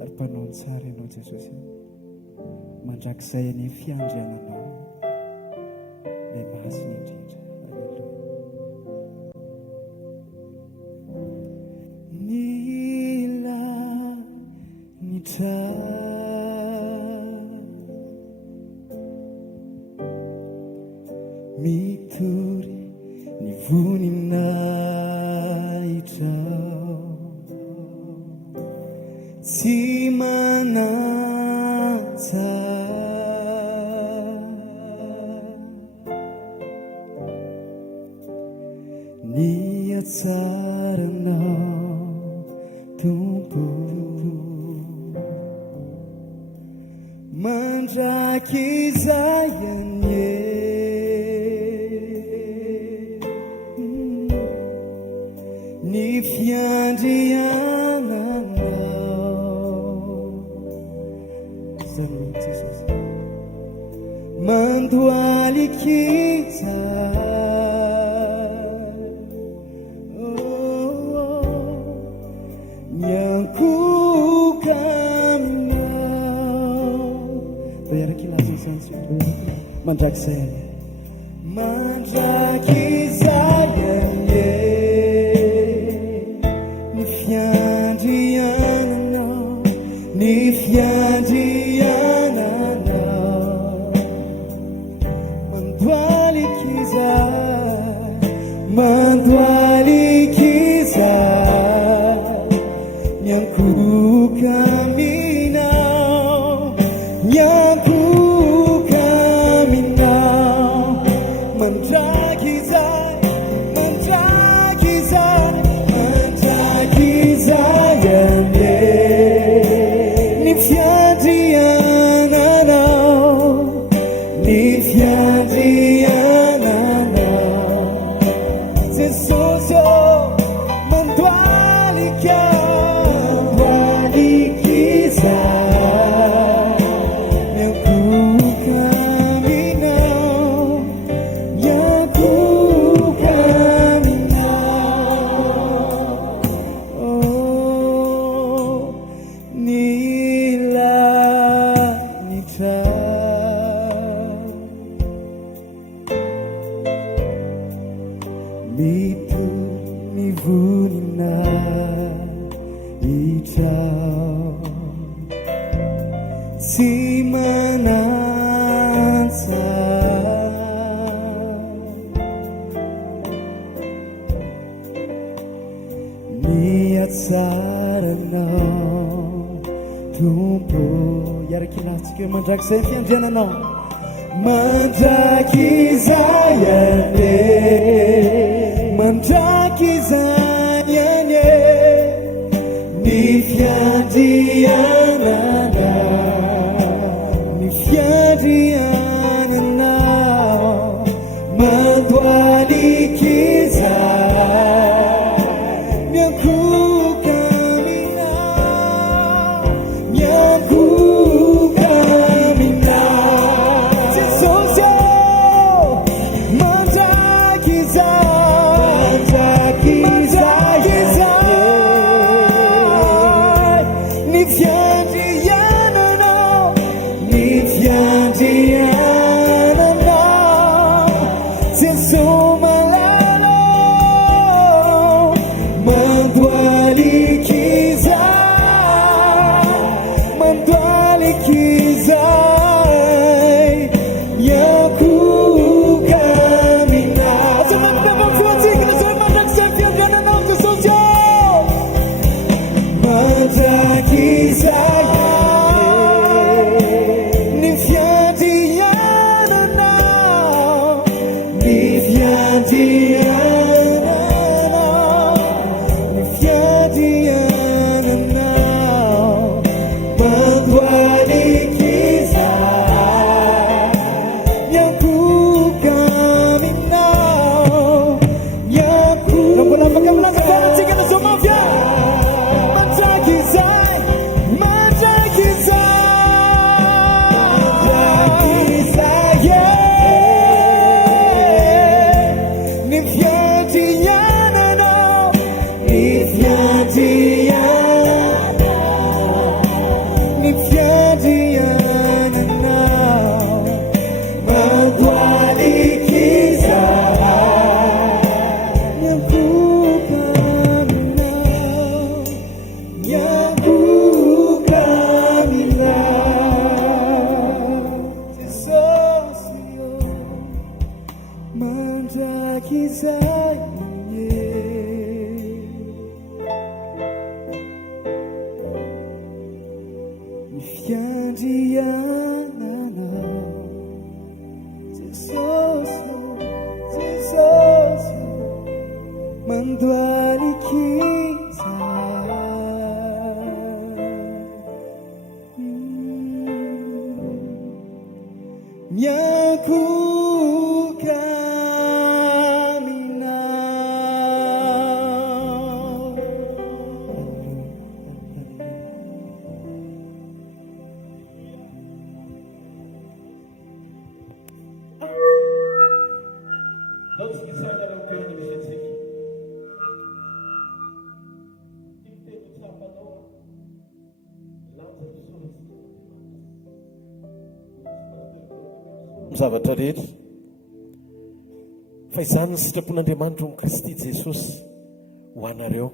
ary mpanao ny tsara ianao Jesosy. Mandrakizay any fiandriananao ilay masina indrindra. Alleluia. Nila nitra mitory ny voninahitra, tsy manantsa ny hatsaranao Tompo, mandraky izay anye ny fiandriananao. Zany Jesosy mandoaly nyankoka aminao. Raha kilaza izany mandrakizay ane, mandrakizay ane ny fiandriananao, ny fiandriananao. Mandoaly kizay nyankoka aminao, nyankoka aminao. Mandrakizay ane ny fiandriananao, ny fiandriananao. Jesosy mandoaly kizay nyankoka aminao, nyankoka aminao. Oh, nila nitra mito mivoninaitra, tsy manantsa ny hatsaranao Tompo. Iarakilatsika eo mandrakizay fiandriananao, mandrakizay ane, mandrakizay ane ny fiandriananao, ny fiandriananao. Mandoaly kizay nyankoka aminao, nyankoka aminao. Jesosy Zavatra rehetra fa izany ny sitrapon'Andriamanitra amin'ny Kristy Jesosy ho anareo.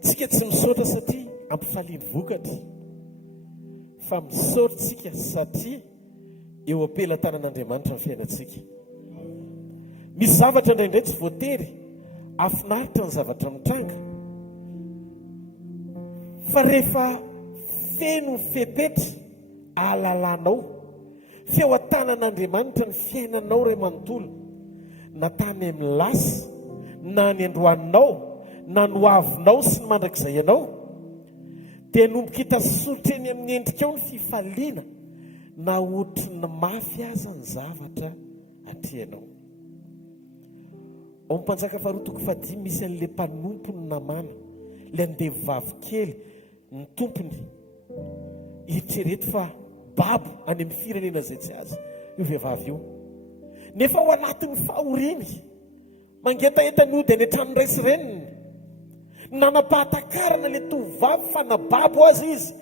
Tsika tsy misaotra satria ampifaliany vokatra, fa misaotra tsika satria eo am-pelantanan'Andriamanitra ny fiainantsika. Misy zavatra indraindray tsy voatery afinaritra ny zavatra mitranga, fa rehefa feno fepetra alalanao feo an-tanan'Andriamanitra ny fiainanao ray manontolo, na tany amin'ny lasy na ny androaninao na ny hoavinao sy ny mandrakizay ianao, dia nomboka hitasotra eny amin'ny endrika ao ny fifaliana na ohatry ny mafy aza ny zavatra atrehanao. Ao mpanjaka faharoa toko fahadimy misy an'ilay mpanompony namana, ilay andevovavy kely, ny tompony eritrereto fa babo any amin'ny firenena izay tsy azy io vehivavy io, nefa ao anatin'ny fahoriany mangetaeta ny ody any an-trano raisy reniny, nanapahatakarana ilay tovovavy fa nababo azy izy,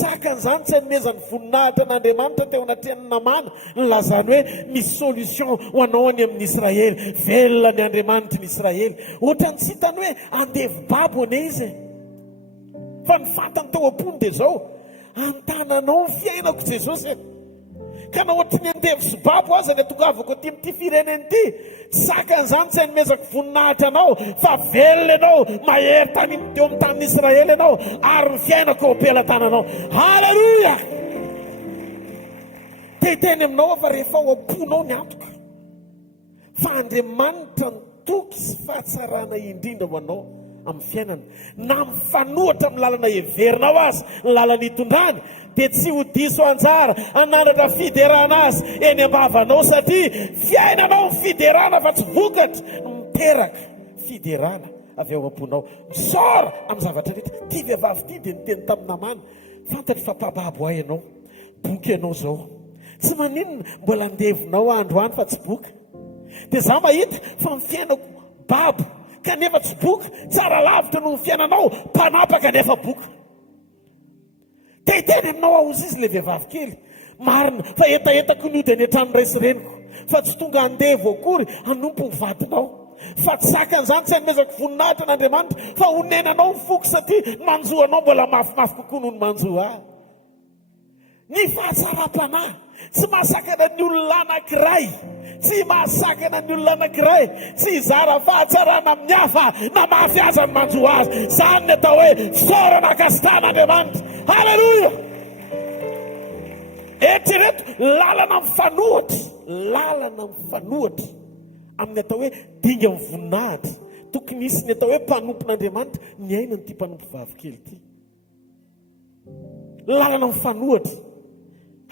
sakan'izany tsy hanomezany voninahitra n'Andriamanitra teo anatrehany namana, nylazany hoe misy solution ho anao any amin'ny Israely, velona ny Andriamanitra ny Israely. Ohatrany tsy hitany hoe andevo babo ane izy, fa ny fantany tao am-pony dia zao, antananao ny fiainako Jesosy, ka na ohatry ny andevo sy babo aza ny atongavako aty amin'ity fireneny ity, sakan'izany tsy hanomezako voninahitra anao, fa velona ianao, mahery tany teo amin'ny tanin'ny Israely ianao, ary ny fiainako eo am-pelantananao. Haleluya! Teteny aminao fa rehefa ao am-ponao ny antoka fa Andriamanitra nitoky sy fahatsarana indrindra ho anao amin'ny fiainana, na mifanohatra amin'ny lalana heverinao azy ny lalana hitondrany, dia tsy ho diso anjara anandratra fiderana azy eny ambavanao, satria fiainanao ny fiderana fa tsy vokatra miteraka fiderana avy ao am-ponao. Misaora amin'ny zavatra rehetra. Ty vehivavy ty dia niteny tamin'ny namana, fantatry fa mpababo ahy ianao, boky ianao zao, tsy maninona mbola andevonao androany fa tsy boka, dia za mahita fa ny fiainako babo kanefa tsy boka, tsara lavitra no ny fiainanao mpanapaka nefa boka. Teteny aminao ahozy izy le vehivavy kely, marina fa etaetako ny ody any an-trano raisy reniko, fa tsy tonga andevo akory hanompo ny vadinao, fa tsy sakan'izany tsy hanomezako voninahitra n'Andriamanitra, fa honenanao ny foko satria manjoanao mbola mafimafy kokoa noho ny manjoa ahy. Ny fahatsaram-panahy tsy mahasakana ny olona anankiray, tsy mahasakana ny olona anankiray, tsy hizara fahatsarana amin'ny hafa na mafy aza ny manjoa azy. Zany ny atao hoe saorana kastan'Andriamanitra. Haleluya! Eritrereto lalana mifanohitra amin'ny atao hoe dinga amin'ny voninahitra. Tokony isy ny atao hoe mpanompon'Andriamanitra ny aina ny ty mpanompo vavikely ty. Lalana amin'ny fanohatra.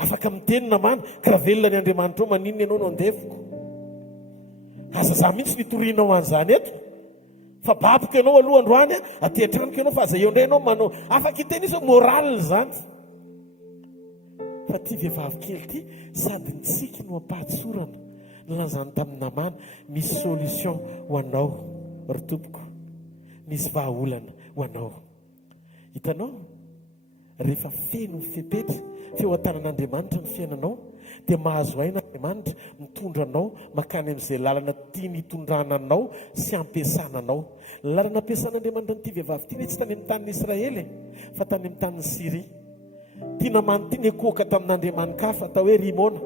Afaka miteny namana karavelona ny Andriamanitra ao maninona ianao no andeviko. Aza za mihitsy nitoriana ho an'izany eto. Fa babiko ianao aloha androany aty antranoko ianao fa aza eo indray ianao manao. Afaka hiteny izy moral zany. Fa ty vehivavy kely ty sady nitsika no ampahantsorana nylazany tamin'ny namana misy solution ho anao ry tompoko, misy vahaolana ho anao. Hitanao rehefa feno ny fepetra feo an-tanan'Andriamanitra ny fiainanao dia mahazo aina Andriamanitra mitondra anao makany amin'izay lalana tia nitondrana anao sy ampiasananao. Lalana ampiasan'Andriamanitra nyity vehivavy ty tsy tany amin'ny tanin'ny Israely fa tany amin'ny tanin'ny Siria. Tia namana ty nikoaka tamin'Andriamanikafa atao hoe Rimona.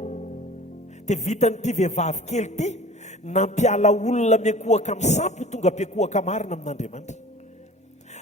Dia vitan'ity vehivavy kely ty nampiala olona mikoaka amin'ny sampy tonga ampiakoaka marina amin'Andriamanitra.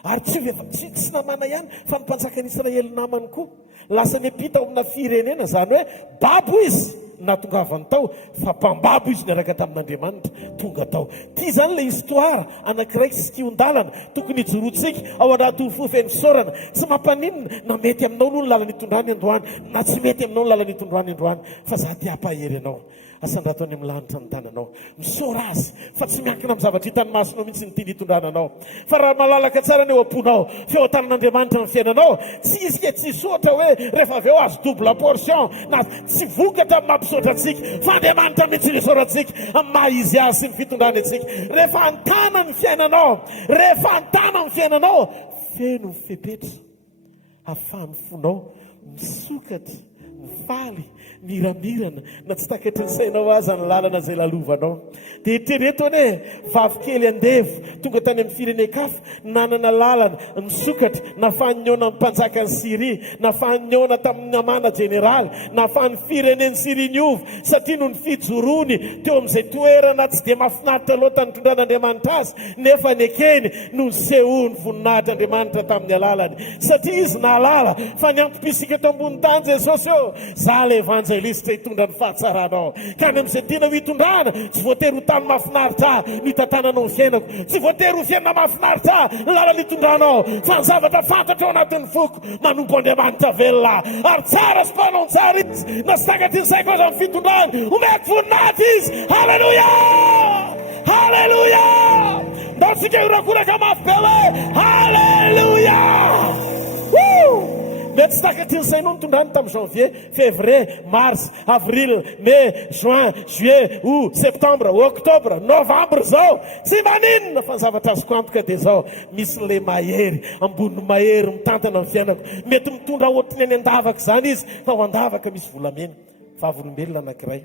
Ary tsy namana ihany fa ny mpanjakan'ny Israely namany koa lasa niampita ao amina firenena, zany hoe babo izy natongavany tao fa mpambabo izy niaraka tamin'Andriamanitra tonga tao. Ty zany le histoire anankiray sy kion-dalana tokony hijorotsika ao anaty fofeny fisaorana. Tsy mampaninona na mety aminao aloha ny lalana itondrany androany na tsy mety aminao ny lalana itondrany androany, fa za ty hampahery anao. Asandrato any amin'ny lanitra ny tananao. Misaora azy fa tsy miankina amin'ny zavatra hitany masonao mihitsy ny tia nitondrananao. Fa raha malalaka tsara ny eo am-ponao feo tanan'Andriamanitra ny fiainanao, tsy izy ke tsy soatra hoe rehefa avy eo azo double portion na tsy vokatra amin'ny mampisaotra antsika, fa Andriamanitra mihitsy nisaora antsika amin'ny maha izy azy sy ny fitondrany antsika. Rehefa antana ny fiainanao, rehefa antana ny fiainanao, feno ny fepetra ahafahan'ny fonao misokatra, mifaly, miramirana na tsy takatry ny sainao aza ny lalana izay lalovanao. Dia eritrereto anie vavy kely andevo tonga tany amin'ny firenen-kafa nanana lalana nisokatra, nahafahany niona amin'ny mpanjaka ny Siria, nahafahany niona tamin'ny namana jeneraly, nahafahany fireneny Siria niova satria no ny fijorony teo amin'izay toerana tsy dia mahafinaritra loatra nitondran'Andriamanitra azy, nefa ny ekeny no nisehony voninahitra Andriamanitra tamin'ny alalany. Satria izy nahalala fa niantom-pisika eto ambony tany Jesosy eo, za le evangelista hitondra ny fahatsaranao. Kany amin'izay tiana ho hitondrana tsy voatery ho tany mahafinaritra no hitantananao ny fiainako, tsy voatery ho fiainana mahafinaritra ny lalana hitondranao, fa ny zavatra fantatra ao anatin'ny foko manompo Andriamanitra velona. Ary tsara sy mpanao tsara izy na sy takatry ny saiko aza ny fitondrana omeko voninahitra izy. Halleluja, halleluja. Ndao tsika irakoraka mafy be hoe halleluja. Mety tsy takatry ny sainao nitondrany tamin'ny janvier, février, mars, avril, mai, juin, juillet, août, septembre, octobre, novembre zao. Tsy maninona fa ny zavatra azoko antoka dia zao, misy le mahery, amboniny mahery mitantana ny fiainako. Mety mitondra ohatriny any andavaka zany izy, fa ho andavaka misy volamena. Vavolombelona anankiray.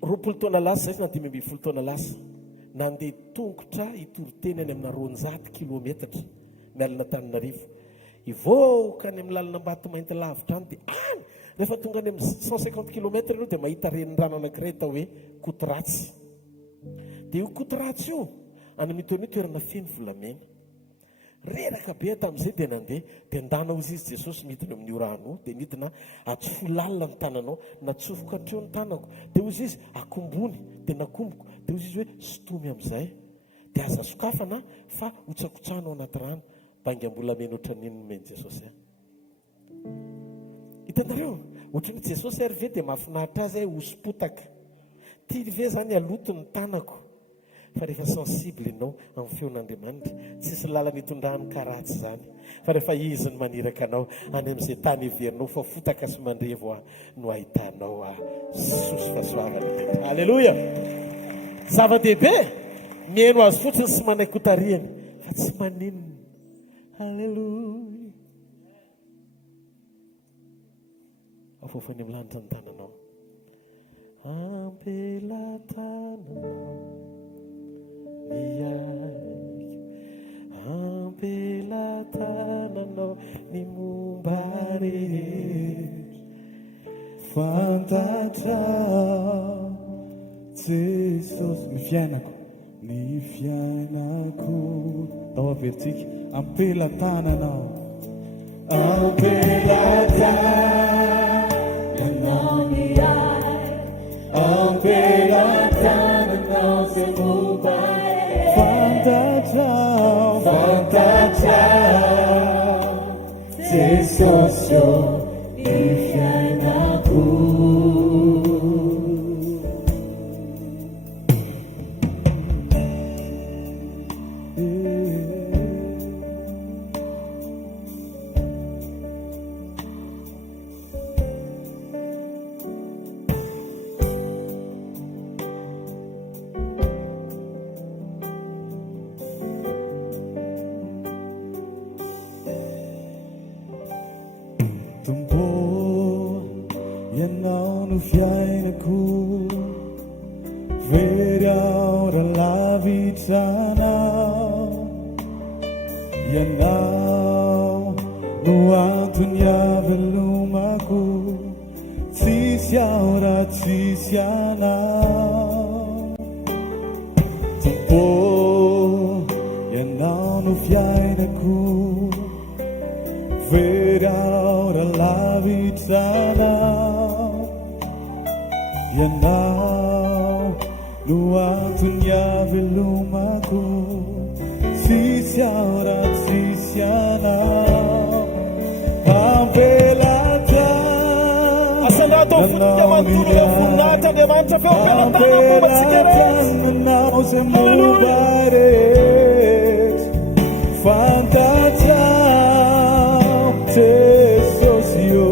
20 taona lasa zay na 15 taona lasa. Nandeha tongotra hitoriteny any amina 200 kilometatra mialina Antananarivo. Ivoaka any amin'ny lalana Mbatomainty lavitra any dia any rehefa tonga any amin'ny 150 kilometra ianao dia mahita renirano anankiray atao hoe Kotoratsy. Dia io Kotoratsy io anamito toerana feno volamena. Reraka be tamin'izay dia nandeha dia ndanao izy Jesosy midina amin'ny rano dia nidina atsofolalina ny tananao, natsofoka hatreo ny tanako. Dia izy izy akombony dia nakomboko. Dia izy hoe sotomy amin'izay dia aza sokafana fa hotsakotsanao anaty rano bangambolamena ohatran'iny meny Jesosy. Hitanareo ohatran'ny Jesosy ary ve dia mahafinaritra azy hoso-potaka. Tia ve zany aloto ny tanako. Fa rehefa sensible ianao amin'ny feon'Andriamanitra, tsisy lalana hitondrany karatsy zany. Fa rehefa izy ny maniraka anao any amin'izay tany heverinao fa fotaka sy mandrevo no ahitanao sosy fahasoavana. Halleluja. Zava-dehibe mihaino azy fotsiny sy manaikotariany fa tsy maninona. Halleluja. Afofany amin'ny lanitra ny tananao. Ampelatananao ampelatananao ny momba rehetra, fantatra Jesosy ny fiainako, ny fiainako. Tao averitsika ampelatananao, ampelatananao ny Ampelatananao zay momba fantatrao Jesosy ny fiainako Ianao no fiainako very aho raha lavitranao Ianao no antony avelomako tsisy aho raha tsisy anao Tompo Ianao no fiainako very aho raha lavitranao Ianao no antony avelomako tsisy aho raha tsisy anao Ampelata Asana atao fototra manontolo na voninahitra Andriamanitra feo ampelatana momba antsika rehetra Nanao zay momba rehetra Fantatrao Jesosy io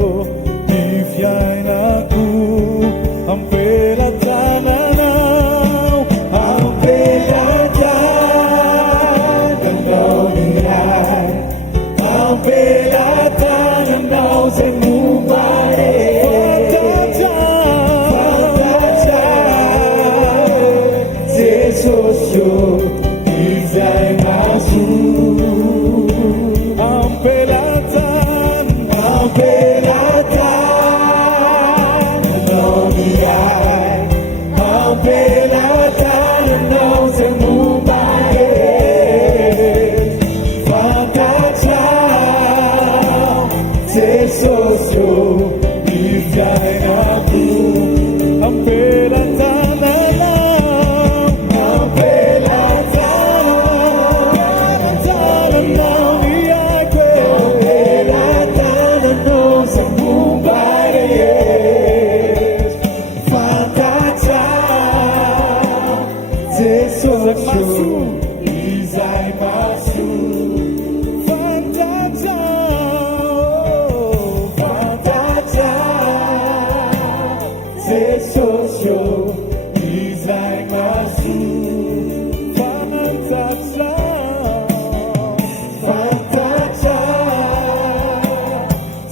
ny fiainako Ampelatananao Ampelatananao iray Ampelatananao zay momba rehetra Fantatrao Jesosy io izay mahasoa Ampelatananao iray Ampelatananao zay momba rehetra Fantatrao Jesosy io ny fiainako Ampelatananao iako Ampelatananao zay momba rehetra Fantatrao Jesosy io izay mahasoa Fantatrao Jesosy io izay mahasoa Fantatrao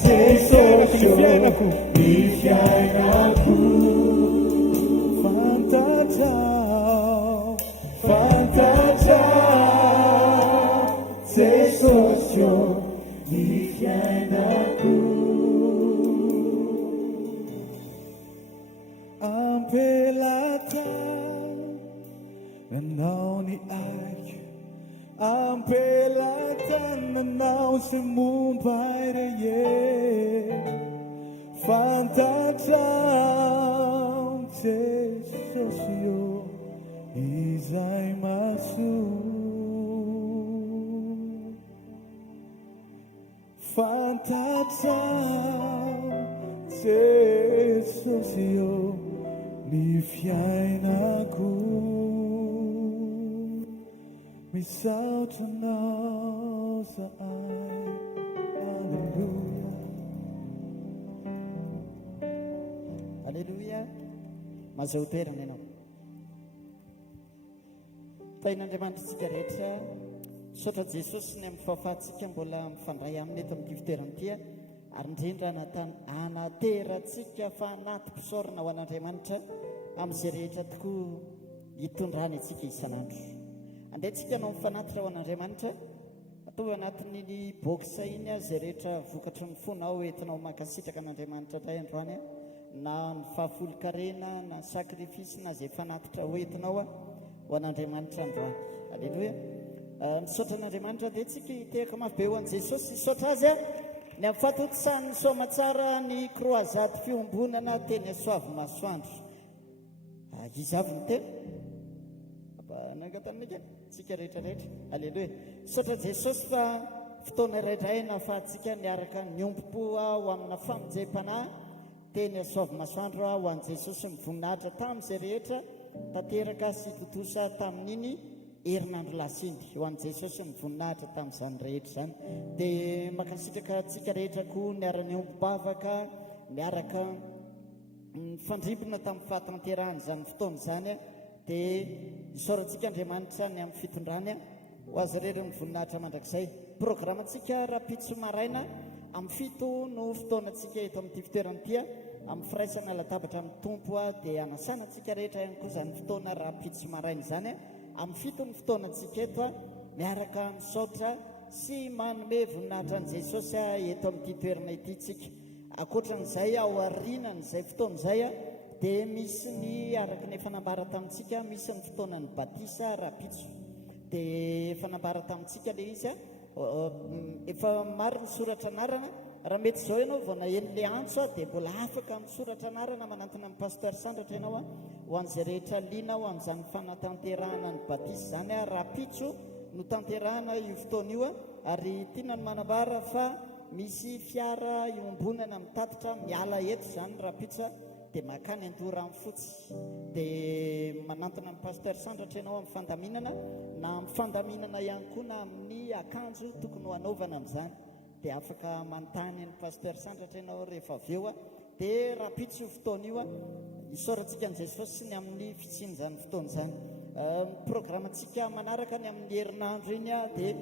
Jesosy io ny fiainako Fantatrao Jesosy io ny fiainako Ampelatananao ny aiko Ampelatananao zay momba rehetra Fantatrao Jesosy io izay mahasoa Fantatrao Jesosy io ny fiainako Misaotra anao zahay Alleluia Alleluia Mazao toerana ianao Tain'Andriamanitra tsika rehetra Saotra Jesosy ny amin'ny fahafahantsika mbola mifandray aminy eto amin'ny fitoeran'ity ary indrindra anaterantsika fanaty-pisaorana ho an'Andriamanitra amin'izay rehetra tokoa hitondrany antsika isan'andro andehantsika anao mifanatitra ho an'Andriamanitra atao anatin'ny boksa iny izay rehetra vokatry ny fonao entinao makasitraka an'Andriamanitra indray androany na ny fahafolo-karena na sakrifisy na izay fanatitra hoentinao ho an'Andriamanitra androany alleloia ny saotra an'Andriamanitra dia tsika hitehaka mafy be ho an' Jesosy saotra azy ny amin'ny fahatotosany ny somatsara ny croisade fiombonana teny Soavy Masoandro izy avy ny telo nangataminika tsika rehetrarehetra aleloia saotra jesosy fa fotoana raidray nafahantsika niaraka niombom-po ho amina famonjem-panahy teny asoavy masoandro ho an' jesosy mivoninahitra tamin'izay rehetra tanteraka sy totosa tamin'iny herinandro lasindy ho an' jesosy mivoninahitra tamin'izany rehetra zany dia makasitraka tsika rehetra koa niara-ny ombo-bavaka miaraka fandrimbona tamin'ny fahatanterahany zany fotoana zany a dia isaorantsika andriamanitra ny amin'ny fitondrany a ho azy rery mivoninahitra mandrakizay programantsika raha-pitso maraina amin'ny fito no fotoanantsika eto amin'ity fitoeran'ity amin'ny firaisana latabatra amin'ny tompo a dia anasanantsika rehetra ihany koa zany fotoana raha-pitso maraina zany a amin'ny fito ny fotoanantsika eto a miaraka misaotra sy manome voninahitra an' jesosy a eto amin'ity toerana ity tsika akoatran'izay ao arinan'izay fotoan'izay a dia misy ny araka ny fanambara tamintsika misy ny fotoanany batisa raha-pitso dia fanambara tamintsika le izy a efa maro ny soratra anarana raha mety zao ianao vao nahen'le antso a dia mbola afaka misoratra anarana manantona amin'ny paster sandratra ianao a ho an'izay rehetra liana ho amin'izany fanatanterahana ny batisa zany a raha-pitso no tanterahana io fotoana io a ary tiana ny manambara fa misy fiara iombonana mitatitra miala eto zany raha-pitso dia makany andora amin'ny fotsy dia manantona amin'ny paster sandratra ianao amin'ny fandaminana na amin'ny fandaminana ihany koa na amin'ny akanjo tokony ho anaovana amin'izany dia afaka mantany ny paster sandratra ianao rehefa avy eo a dia raha-pitso io fotoana io a isaorantsika an' jesosy sy ny amin'ny fitsin'izany fotoana zany programantsika manaraka ny amin'ny herinandro iny a dia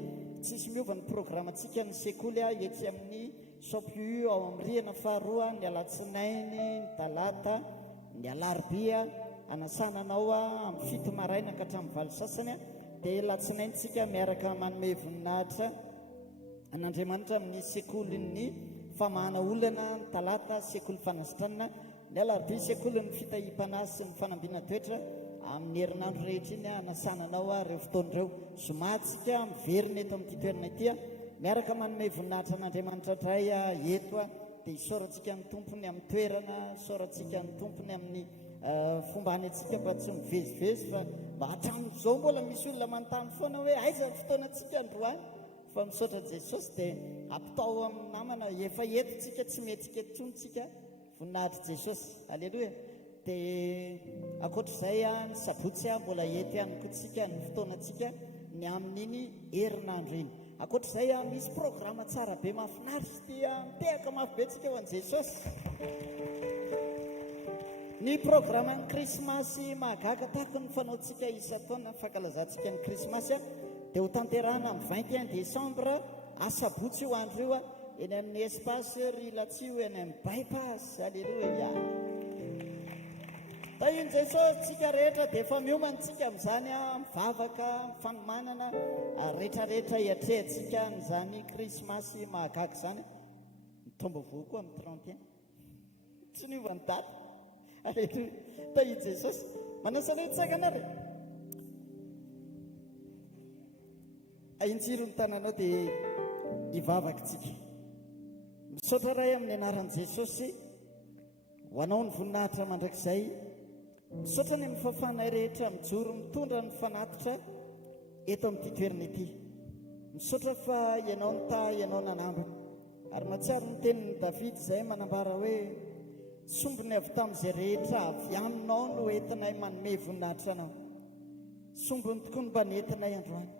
tsisy miova ny programantsika ny sekoly a etsy amin'ny sopu ao amin'ny rihana faharoa ny alatsinainy ny talata ny alarobia anasananao a amin'ny fito maraina ka hatramin'ny valo sasany a dia latsinaintsika miaraka manome voninahitra an'andriamanitra amin'ny sekolyny famahana olana ny talata sekoly fanasitranina ny alarobia sekoly ny fitahim-panahy sy ny fanambiana toetra amin'ny herinandro rehetra iny anasananao a reo fotoan'ireo somatsika miverina eto amin'ity toerana ity a miaraka manome voninahitra an'andriamanitra dray a eto a dia isaorantsika ny tompony amin'ny toerana isaorantsika ny tompony amin'ny fomba any atsika mba tsy mivezivezy fa mba hatramin'izao mbola misy olona manontany foana hoe aiza ny fotoanantsika androany fa misaotra jesosy dia ampitao amin'ny namana efa etotsika tsy metsika etontsika voninahitra jesosy aleloia dia akoatr'izay a ny sabotsy a mbola eto ihany koa tsika ny fotoanantsika ny amin'iny herinandro iny akoatr'izay a misy programa tsara be mahafinaritra tia mitehaka mafy be tsika ho an' jesosy ny programany krismasy mahagaga tahaka ny fanaontsika isa-taona fankalazantsika ny krismasy a dia ho tanterahana amin'ny 21 décembre asabotsy io andro io a eny amin'ny espace rilatsio eny amin'ny bypass alleloia da iny jesosy tsika rehetra dia efa miomantsika amin'izany a mivavaka mifanomanana rehetrarehetra hiatrehantsika n'izany krismasy mahagaga zany mitombo voa koa amin'ny 31 tsy niova ny daty alleloia da iny jesosy manasanaitsaka anare ainjiro ny tananao dia hivavaka tsika misaotra ray amin'ny anaran'i jesosy ho anao ny voninahitra mandrakizay misaotra ny amin'ny fahafanay rehetra mijoro mitondra ny fanatitra eto amin'ity toerana ity misaotra fa ianao ny ta ianao nanambony ary matsiaro ny tenin'ny davidy izay manambara hoe sombony avy tamin'izay rehetra avy aminao no entinay manome voninahitra anao sombony tokoa ny mba nentinay androany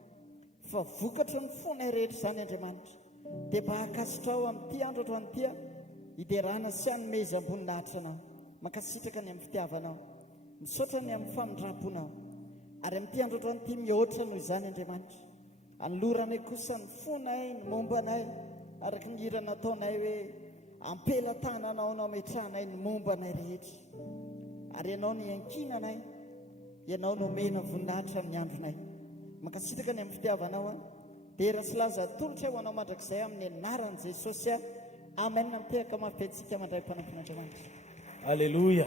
fa vokatra ny fonay rehetra zany andriamanitra dia mba hakasitrao amin'ity andro atroanyitya hiderana sy hanomeza amboninahitra anao makasitraka ny amin'ny fitiavanao misaotra ny amin'ny famindram-ponao ary amin'ity andro atroanyity mihoatra noho izany andriamanitra anoloranay kosa ny fonay ny mombanay araka ny hirana ataonay hoe ampelatananao nao metranay ny mombanay rehetra ary ianao ny ankinanay ianao no mena voninahitra amin'ny andronay makasitraka ny amin'ny fitiavanao a dia raha sy laza tolotra ho anao mandrakizay amin'ny anaran'i jesosy a amen mitehaka mafentsika mandray mpanampian'andriamanitra alleloia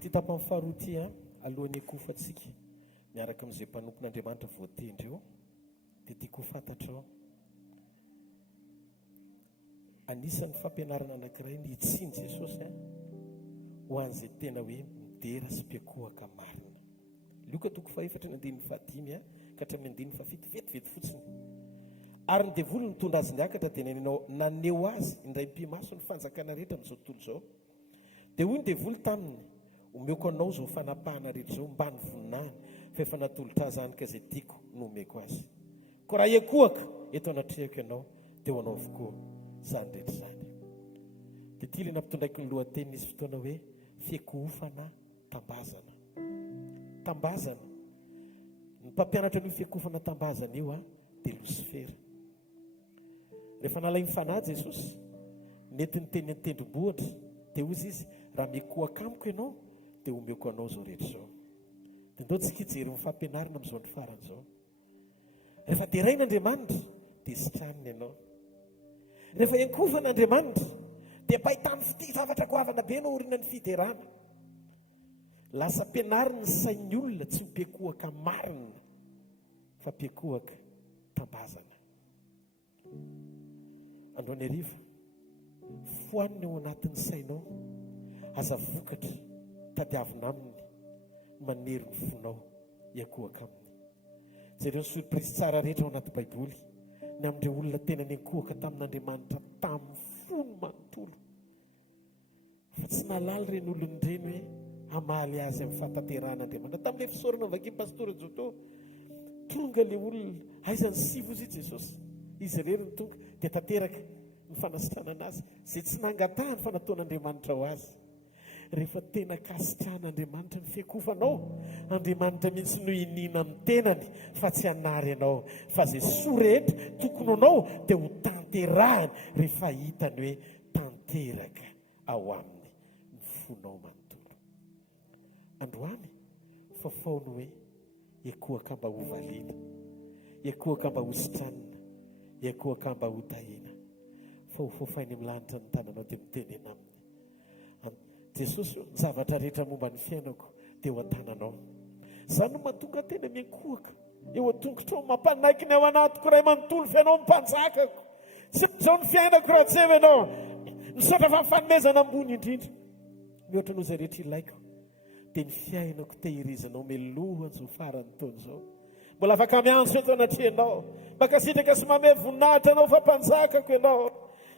ty tapan'ny faharoa ty a alohan'ny akofatsika miaraka amin'izay mpanompon'andriamanitra voatendry eo dia tiako fantatrao anisan'ny fampianarana anankiray ny itsiny jesosy a ho an'izay tena hoe lidera sy mpiakohaka marina. Luka 4:1-5 ka hatramin'ny 5 vetivety fotsiny. Ary ny devoly nitondra azy niakatra dia naneo azy indray mpimaso ny fanjakana rehetra amin'izao tontolo izao. Dia hoy ny devoly taminy, omeko anao izao fanapahana rehetra izao mba ny voninahiny fa efa natolotra azy anyka izay tiako no omeko azy. Ko raha iakohaka eto anatrehako ianao dia ho anao avokoa izany rehetra izany. Dia ty ilay nampitondraiky ny lohateny nisy fotoana hoe fiakohofana tambazana. Tambazana. Ny mpampianatra an'io fiakohofana tambazana io dia Losifera. Rehefa nalainy fanahy Jesosy nentiny teny an-tendrombohitra dia ozy izy, raha mikohaka amiko ianao dia omeko anao izao rehetra izao. Dia ndao tsika hijery ny fampianarana amin'izao ny faran'izao. Rehefa derain'Andriamanitra dia sitraniny ianao. Rehefa iakofan'Andriamanitra dia pahitany zavatra goavana be no orina ny fiderana. Lasa ampianariny ny sain'ny olona tsy mpiakohaka marina fa mpiakohaka tambazana. Androany hariva, foaniny ao anatin'ny sainao, aza vokatra tadiavina aminy manery ny fonao iakohaka aminy. Jereo ny surprise tsara rehetra ao anaty Baiboly ny amin'ireo olona tena niakohaka tamin'Andriamanitra tamin'ny fony manontolo. Fa tsy nalaly ireny olony ireny hoe hamaly azy amin'ny fahatanteran'Andriamanitra. Tamin'ilay fisaorana vaky pastora Joto, tonga ilay olona aiza ny sivo izy Jesosy. Izy rery ny tonga dia tanteraka ny fanasitranana azy izay tsy nangatahany fa nataon'Andriamanitra ho azy. Rehefa tena kasitrahan'Andriamanitra ny fiakofanao, Andriamanitra mihitsy no inina amin'ny tenany fa tsy hanary ianao. Fa izay soa rehetra tokony anao dia ho tanterahany rehefa hitany hoe tanteraka ao aminy ny fonao manontolo. Androany fafaony hoe iakohaka mba ho valiana, iakohaka mba ho sitranina, iakohaka mba ho tahina. Fa ho fofainy amin'ny lanitra ny tananao dia mitenena aminy. Jesosy, ny zavatra rehetra momba ny fiainako dia ho an-tananao. Izany no mahatonga tena miankohaka eo an-tongotrao, mampanaiky ny ao anatiko ray manontolo fianao mpanjakako. Tsy izao ny fiainako raha tsy ianao misaotra fa mifanomezana ambony indrindra. Mihoatra noho izay rehetra ilaiko dia ny fiainako tehirizanao melohany izao farany taona izao. Mbola afaka miantso eto anatrehanao, makasitraka sy mame voninahitra anao fa mpanjakako ianao.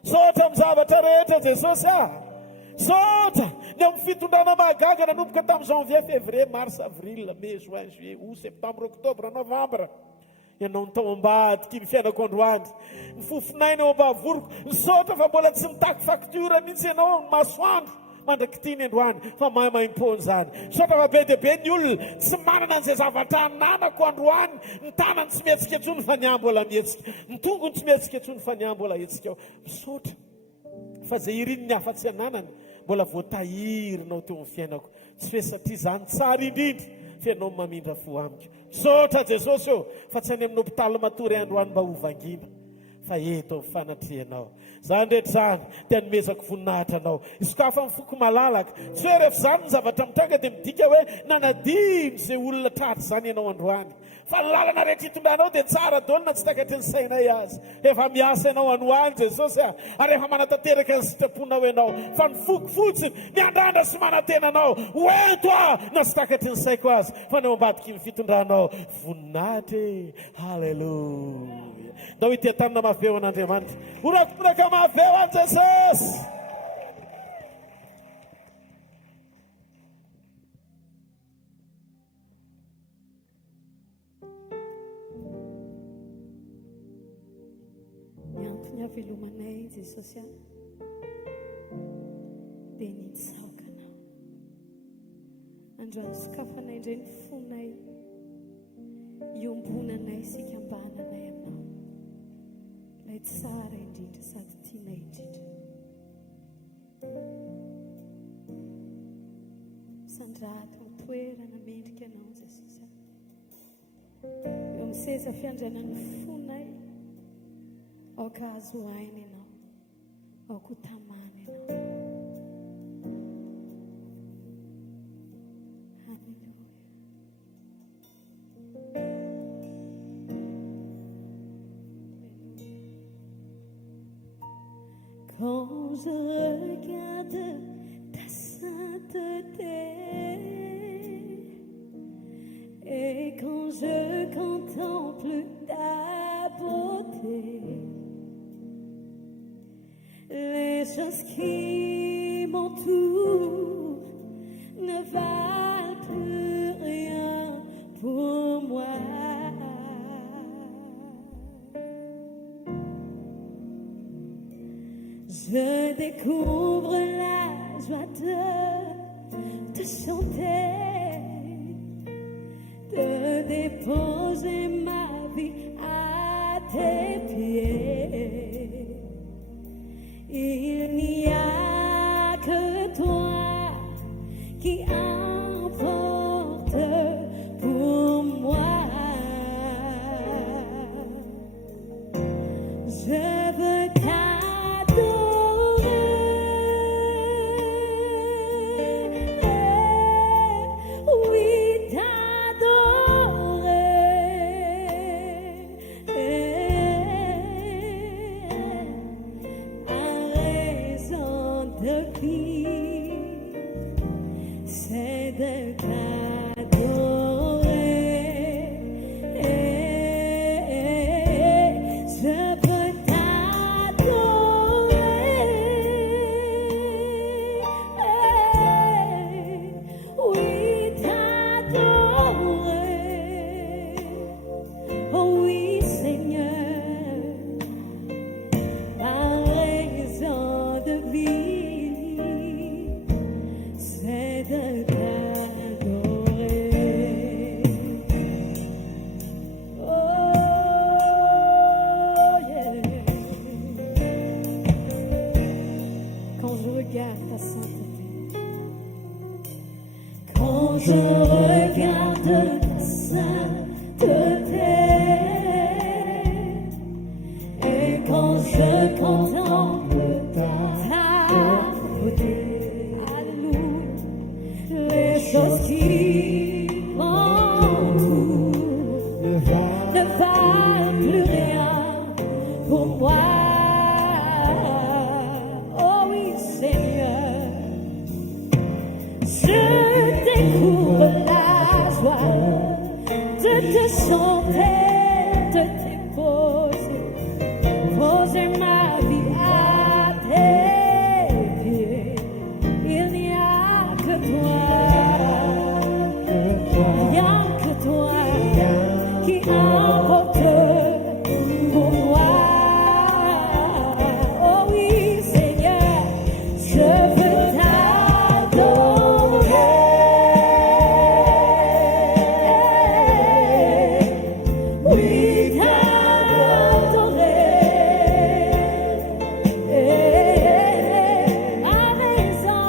Saotra amin'ny zavatra rehetra Jesosy saotra ny amin'ny fitondrana mahagaga nanomboka tamin'ny janvier, février, mars, avril, mai, juin, juillet, août, septembre, octobre, novembre. Ianao ny tao ambadiky ny fiainako androany, ny fofinainy ao ambavoriko. Ny saotra fa mbola tsy mitaky faktura mihitsy ianao ny masoandro mandraky tiny androany fa mahay maim-pony izany. Saotra fa be dia be ny olona tsy manana an'izay zavatra ananako androany. Ny tanany tsy mihetsika etsony fa ny ahy mbola mihetsika, ny tongony tsy mihetsika etsony fa ny ahy mbola hetsika ao. Misaotra fa izay iriny ny hafa tsy ananany mbola voatahirinao teo amin'ny fiainako. Tsy hoe satria izany tsara indrindra fianao mamindra fo amiko. Saotra Jesosy fa tsy any amin'ny hopitaly matory androany mba hovangina, fa eto amin'ny fanatrehanao. Izany rehetra izany dia nomezako voninahitra anao. Isokafa amin'ny foko malalaka. Tsy hoe rehefa izany ny zavatra mitranga dia midika hoe nanadino izay olona tratra izany ianao androany. Fa ny lalana rehetra hitondranao dia tsara daolina tsy takatry ny sainay azy. Efa miasa ianao androany Jesosy ary efa manatanteraka ny sitraponao ianao. Fa ny foko fotsiny miandrandra sy manatenanao hoento na tsy takatry ny saiko azy fa neo ambadiky ny fitondranao voninahitra. Halleluja. Ndao ity tanana mafy eo an'Andriamanitra. Orakoraka mafy eo an Jesosy. Ny havelomanay Jesosy dia nitsaoka anao. Androany sokafanay indray ny fonay, iombonanay sy ikambananay aminao. Ilay tsara indrindra sady tianay indrindra. Sandrato ny toerana mendrika anao Jesosy. Eo amin'ny seza fiandrianan'ny fonay, aoka azo aina ianao, aoka ho tamana ianao. Quand je regarde ta sainteté, qui m'entourent ne valent plus rien pour moi. Je découvre la joie de te chanter, de déposer ma vie à tes pieds. Il n'y a que toi qui importe pour moi. Je veux c'est de t'adorer. Je peux t'adorer. Oui, t'adorer. Oh oui, Seigneur, par raison de vie, c'est de t'adorer. Oh, yeah. Quand je regarde ta sainteté, quand je regarde ta sainteté, et quand je contemple ta beauté, alléluia, les choses qui m'entourent ne valent plus rien pour moi. Oh oui, Seigneur, je découvre la joie de te chanter, de poser ma vie à tes pieds. Il n'y a que toi, rien que toi qui importe pour moi. Oh oui, Seigneur, je veux t'adorer. Oui, t'adorer. À raison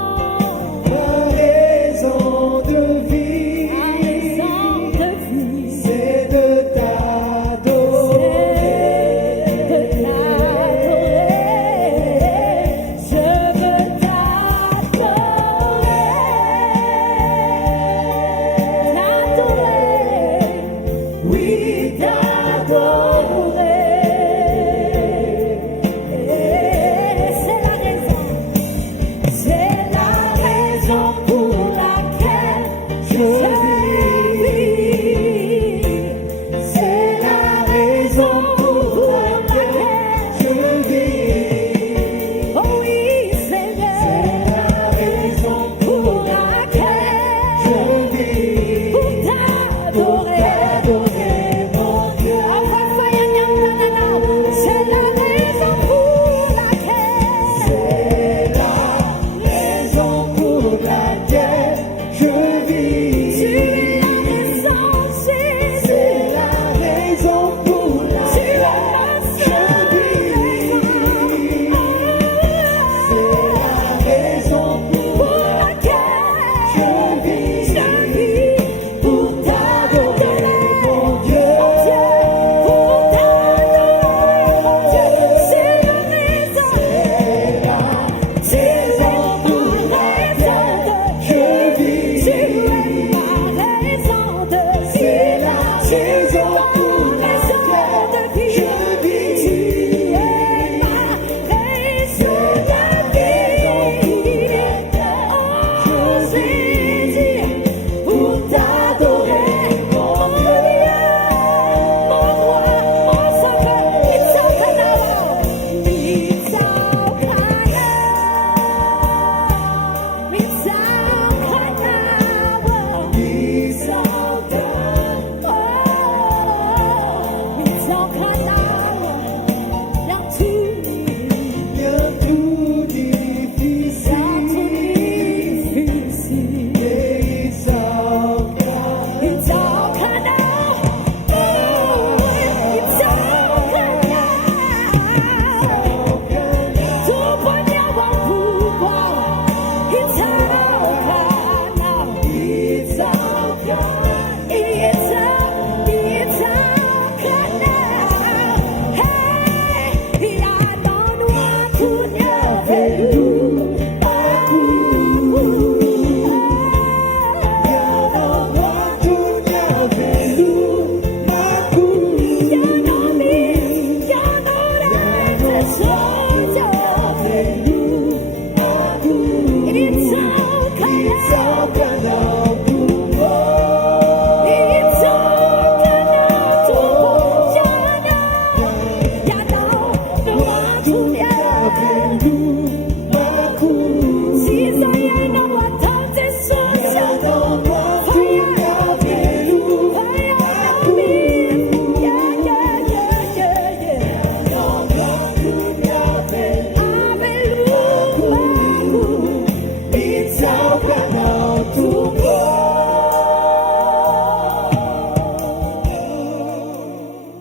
itaokanao tompo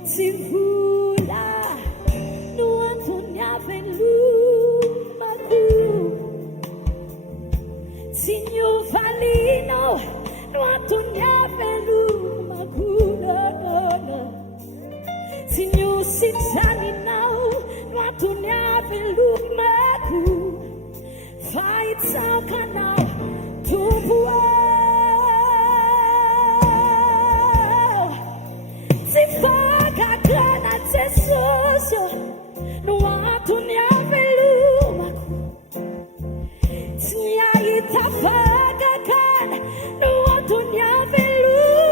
tsy vola no antony avelomako tsy niovalinao no antony avelomako tsy niositraninao no antony avelomako fa itsaokanao tompo tsy fakakana Jesosy no antony avelomako tsy niahita fakakana no antony avelomako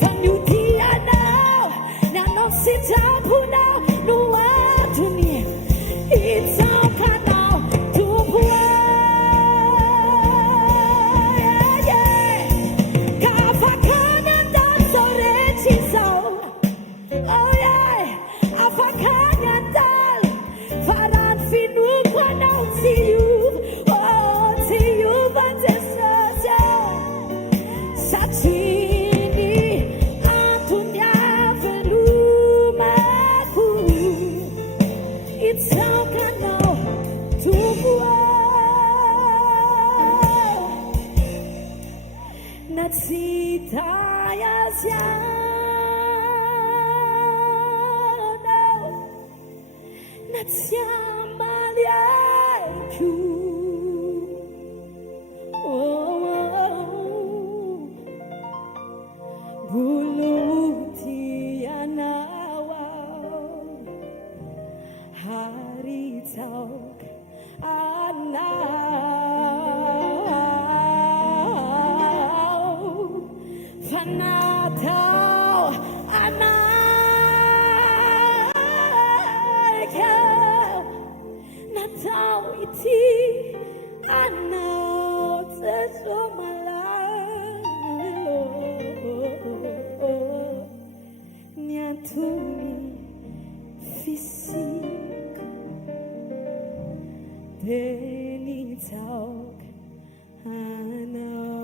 fa niodianao ny anao sitraponao no antony itsaokanao tompo ka afakany andalo zao rehetra izao afakany andalo fa raha ny finoko anao tsy iova Jesosy satria ny antony avelomako itsaokanao tompo na tsy tay azy anao na tsy amaly aiko boloty anao haritsaoka anao fanatao anakao natao ity anao Jesu malalo ny antony fisiko dia nitsaoka anao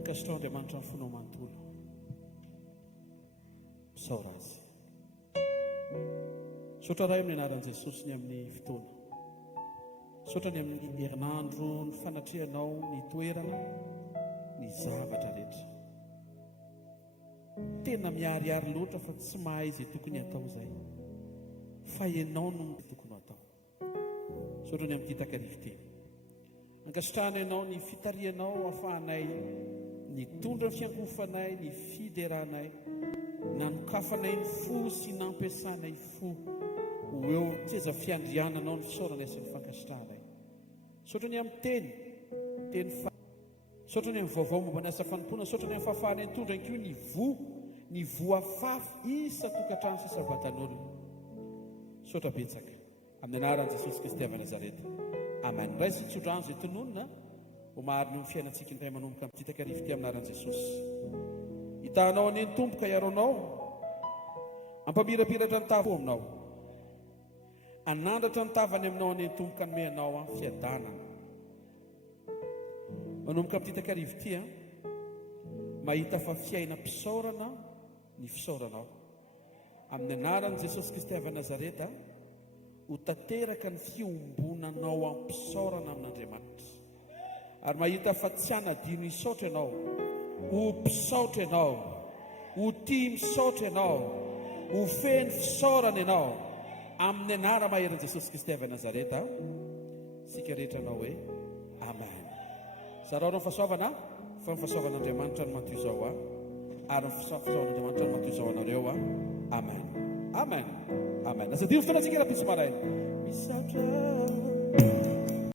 ankasitrao Andriamanitra ny fonao manontolo misaora azy. Sotra ray amin'ny anaran'i Jesosy ny amin'ny fotoana, sotra ny amin'ny herinandro, ny fanatrehanao, ny toerana, ny zavatra rehetra. Tena miariary loatra fa tsy mahay izay tokony hatao izay, fa ianao no tokony hatao. Sotra ny amin'ny takarivo teny, ankasitrahana ianao ny fitarianao ahafahanay nitondra ny fiangofanay, ny fiderahanay, nanokafanay ny fo sy nampiasanay fo ho eo tseza fiandriananao ny fisaoranay sy ny fankasitrahanay. Sotra ny amin'ny teny sotra ny amin'ny vaovao momba ny asa fanompoana, sotra ny amin'ny fahafahanay nitondra ny koa ny voafafy isa tokantrano sy sabatan'olona. Sotra betsaka amin'ny anaran'i Jesosy Kristy avy Nazareta, amen. Ray sy tsodrano izay tononona ho mariny ny fiainantsika indray manomboka amin'ny takarivo ty amin'ny anaran'i Jesosy. Hitanao any ny tomboka iaronao, ampamirapiratra ny tavo aminao, anandratra ny tavany aminao any ny tomboka nomeanao a fiadanana. Manomboka amin'ny takarivo ty a, mahita fa fiaina mpisaorana ny fisauranao. Amin'ny anaran'i Jesosy Kristy avy Nazareta, ho tanteraka ny fiombonanao ampisaorana amin'Andriamanitra. Ary mahita fa tsy hanadino hisaotra ianao, ho mpisaotra ianao, ho tia misaotra ianao, ho feno fisaorana ianao. Amin'ny anara maheran'i Jesosy Kristy avy Nazareta, sika rehetra anao hoe amen. Zarao ny fahasoavana, fa ny fahasoavan'Andriamanitra no mantoy izao a, ary ny fahasoavan'Andriamanitra no mantoy izao anareo a. Amen. Amen. Amen. Asa dio fotoana antsika raha pisy maraina. Misaotra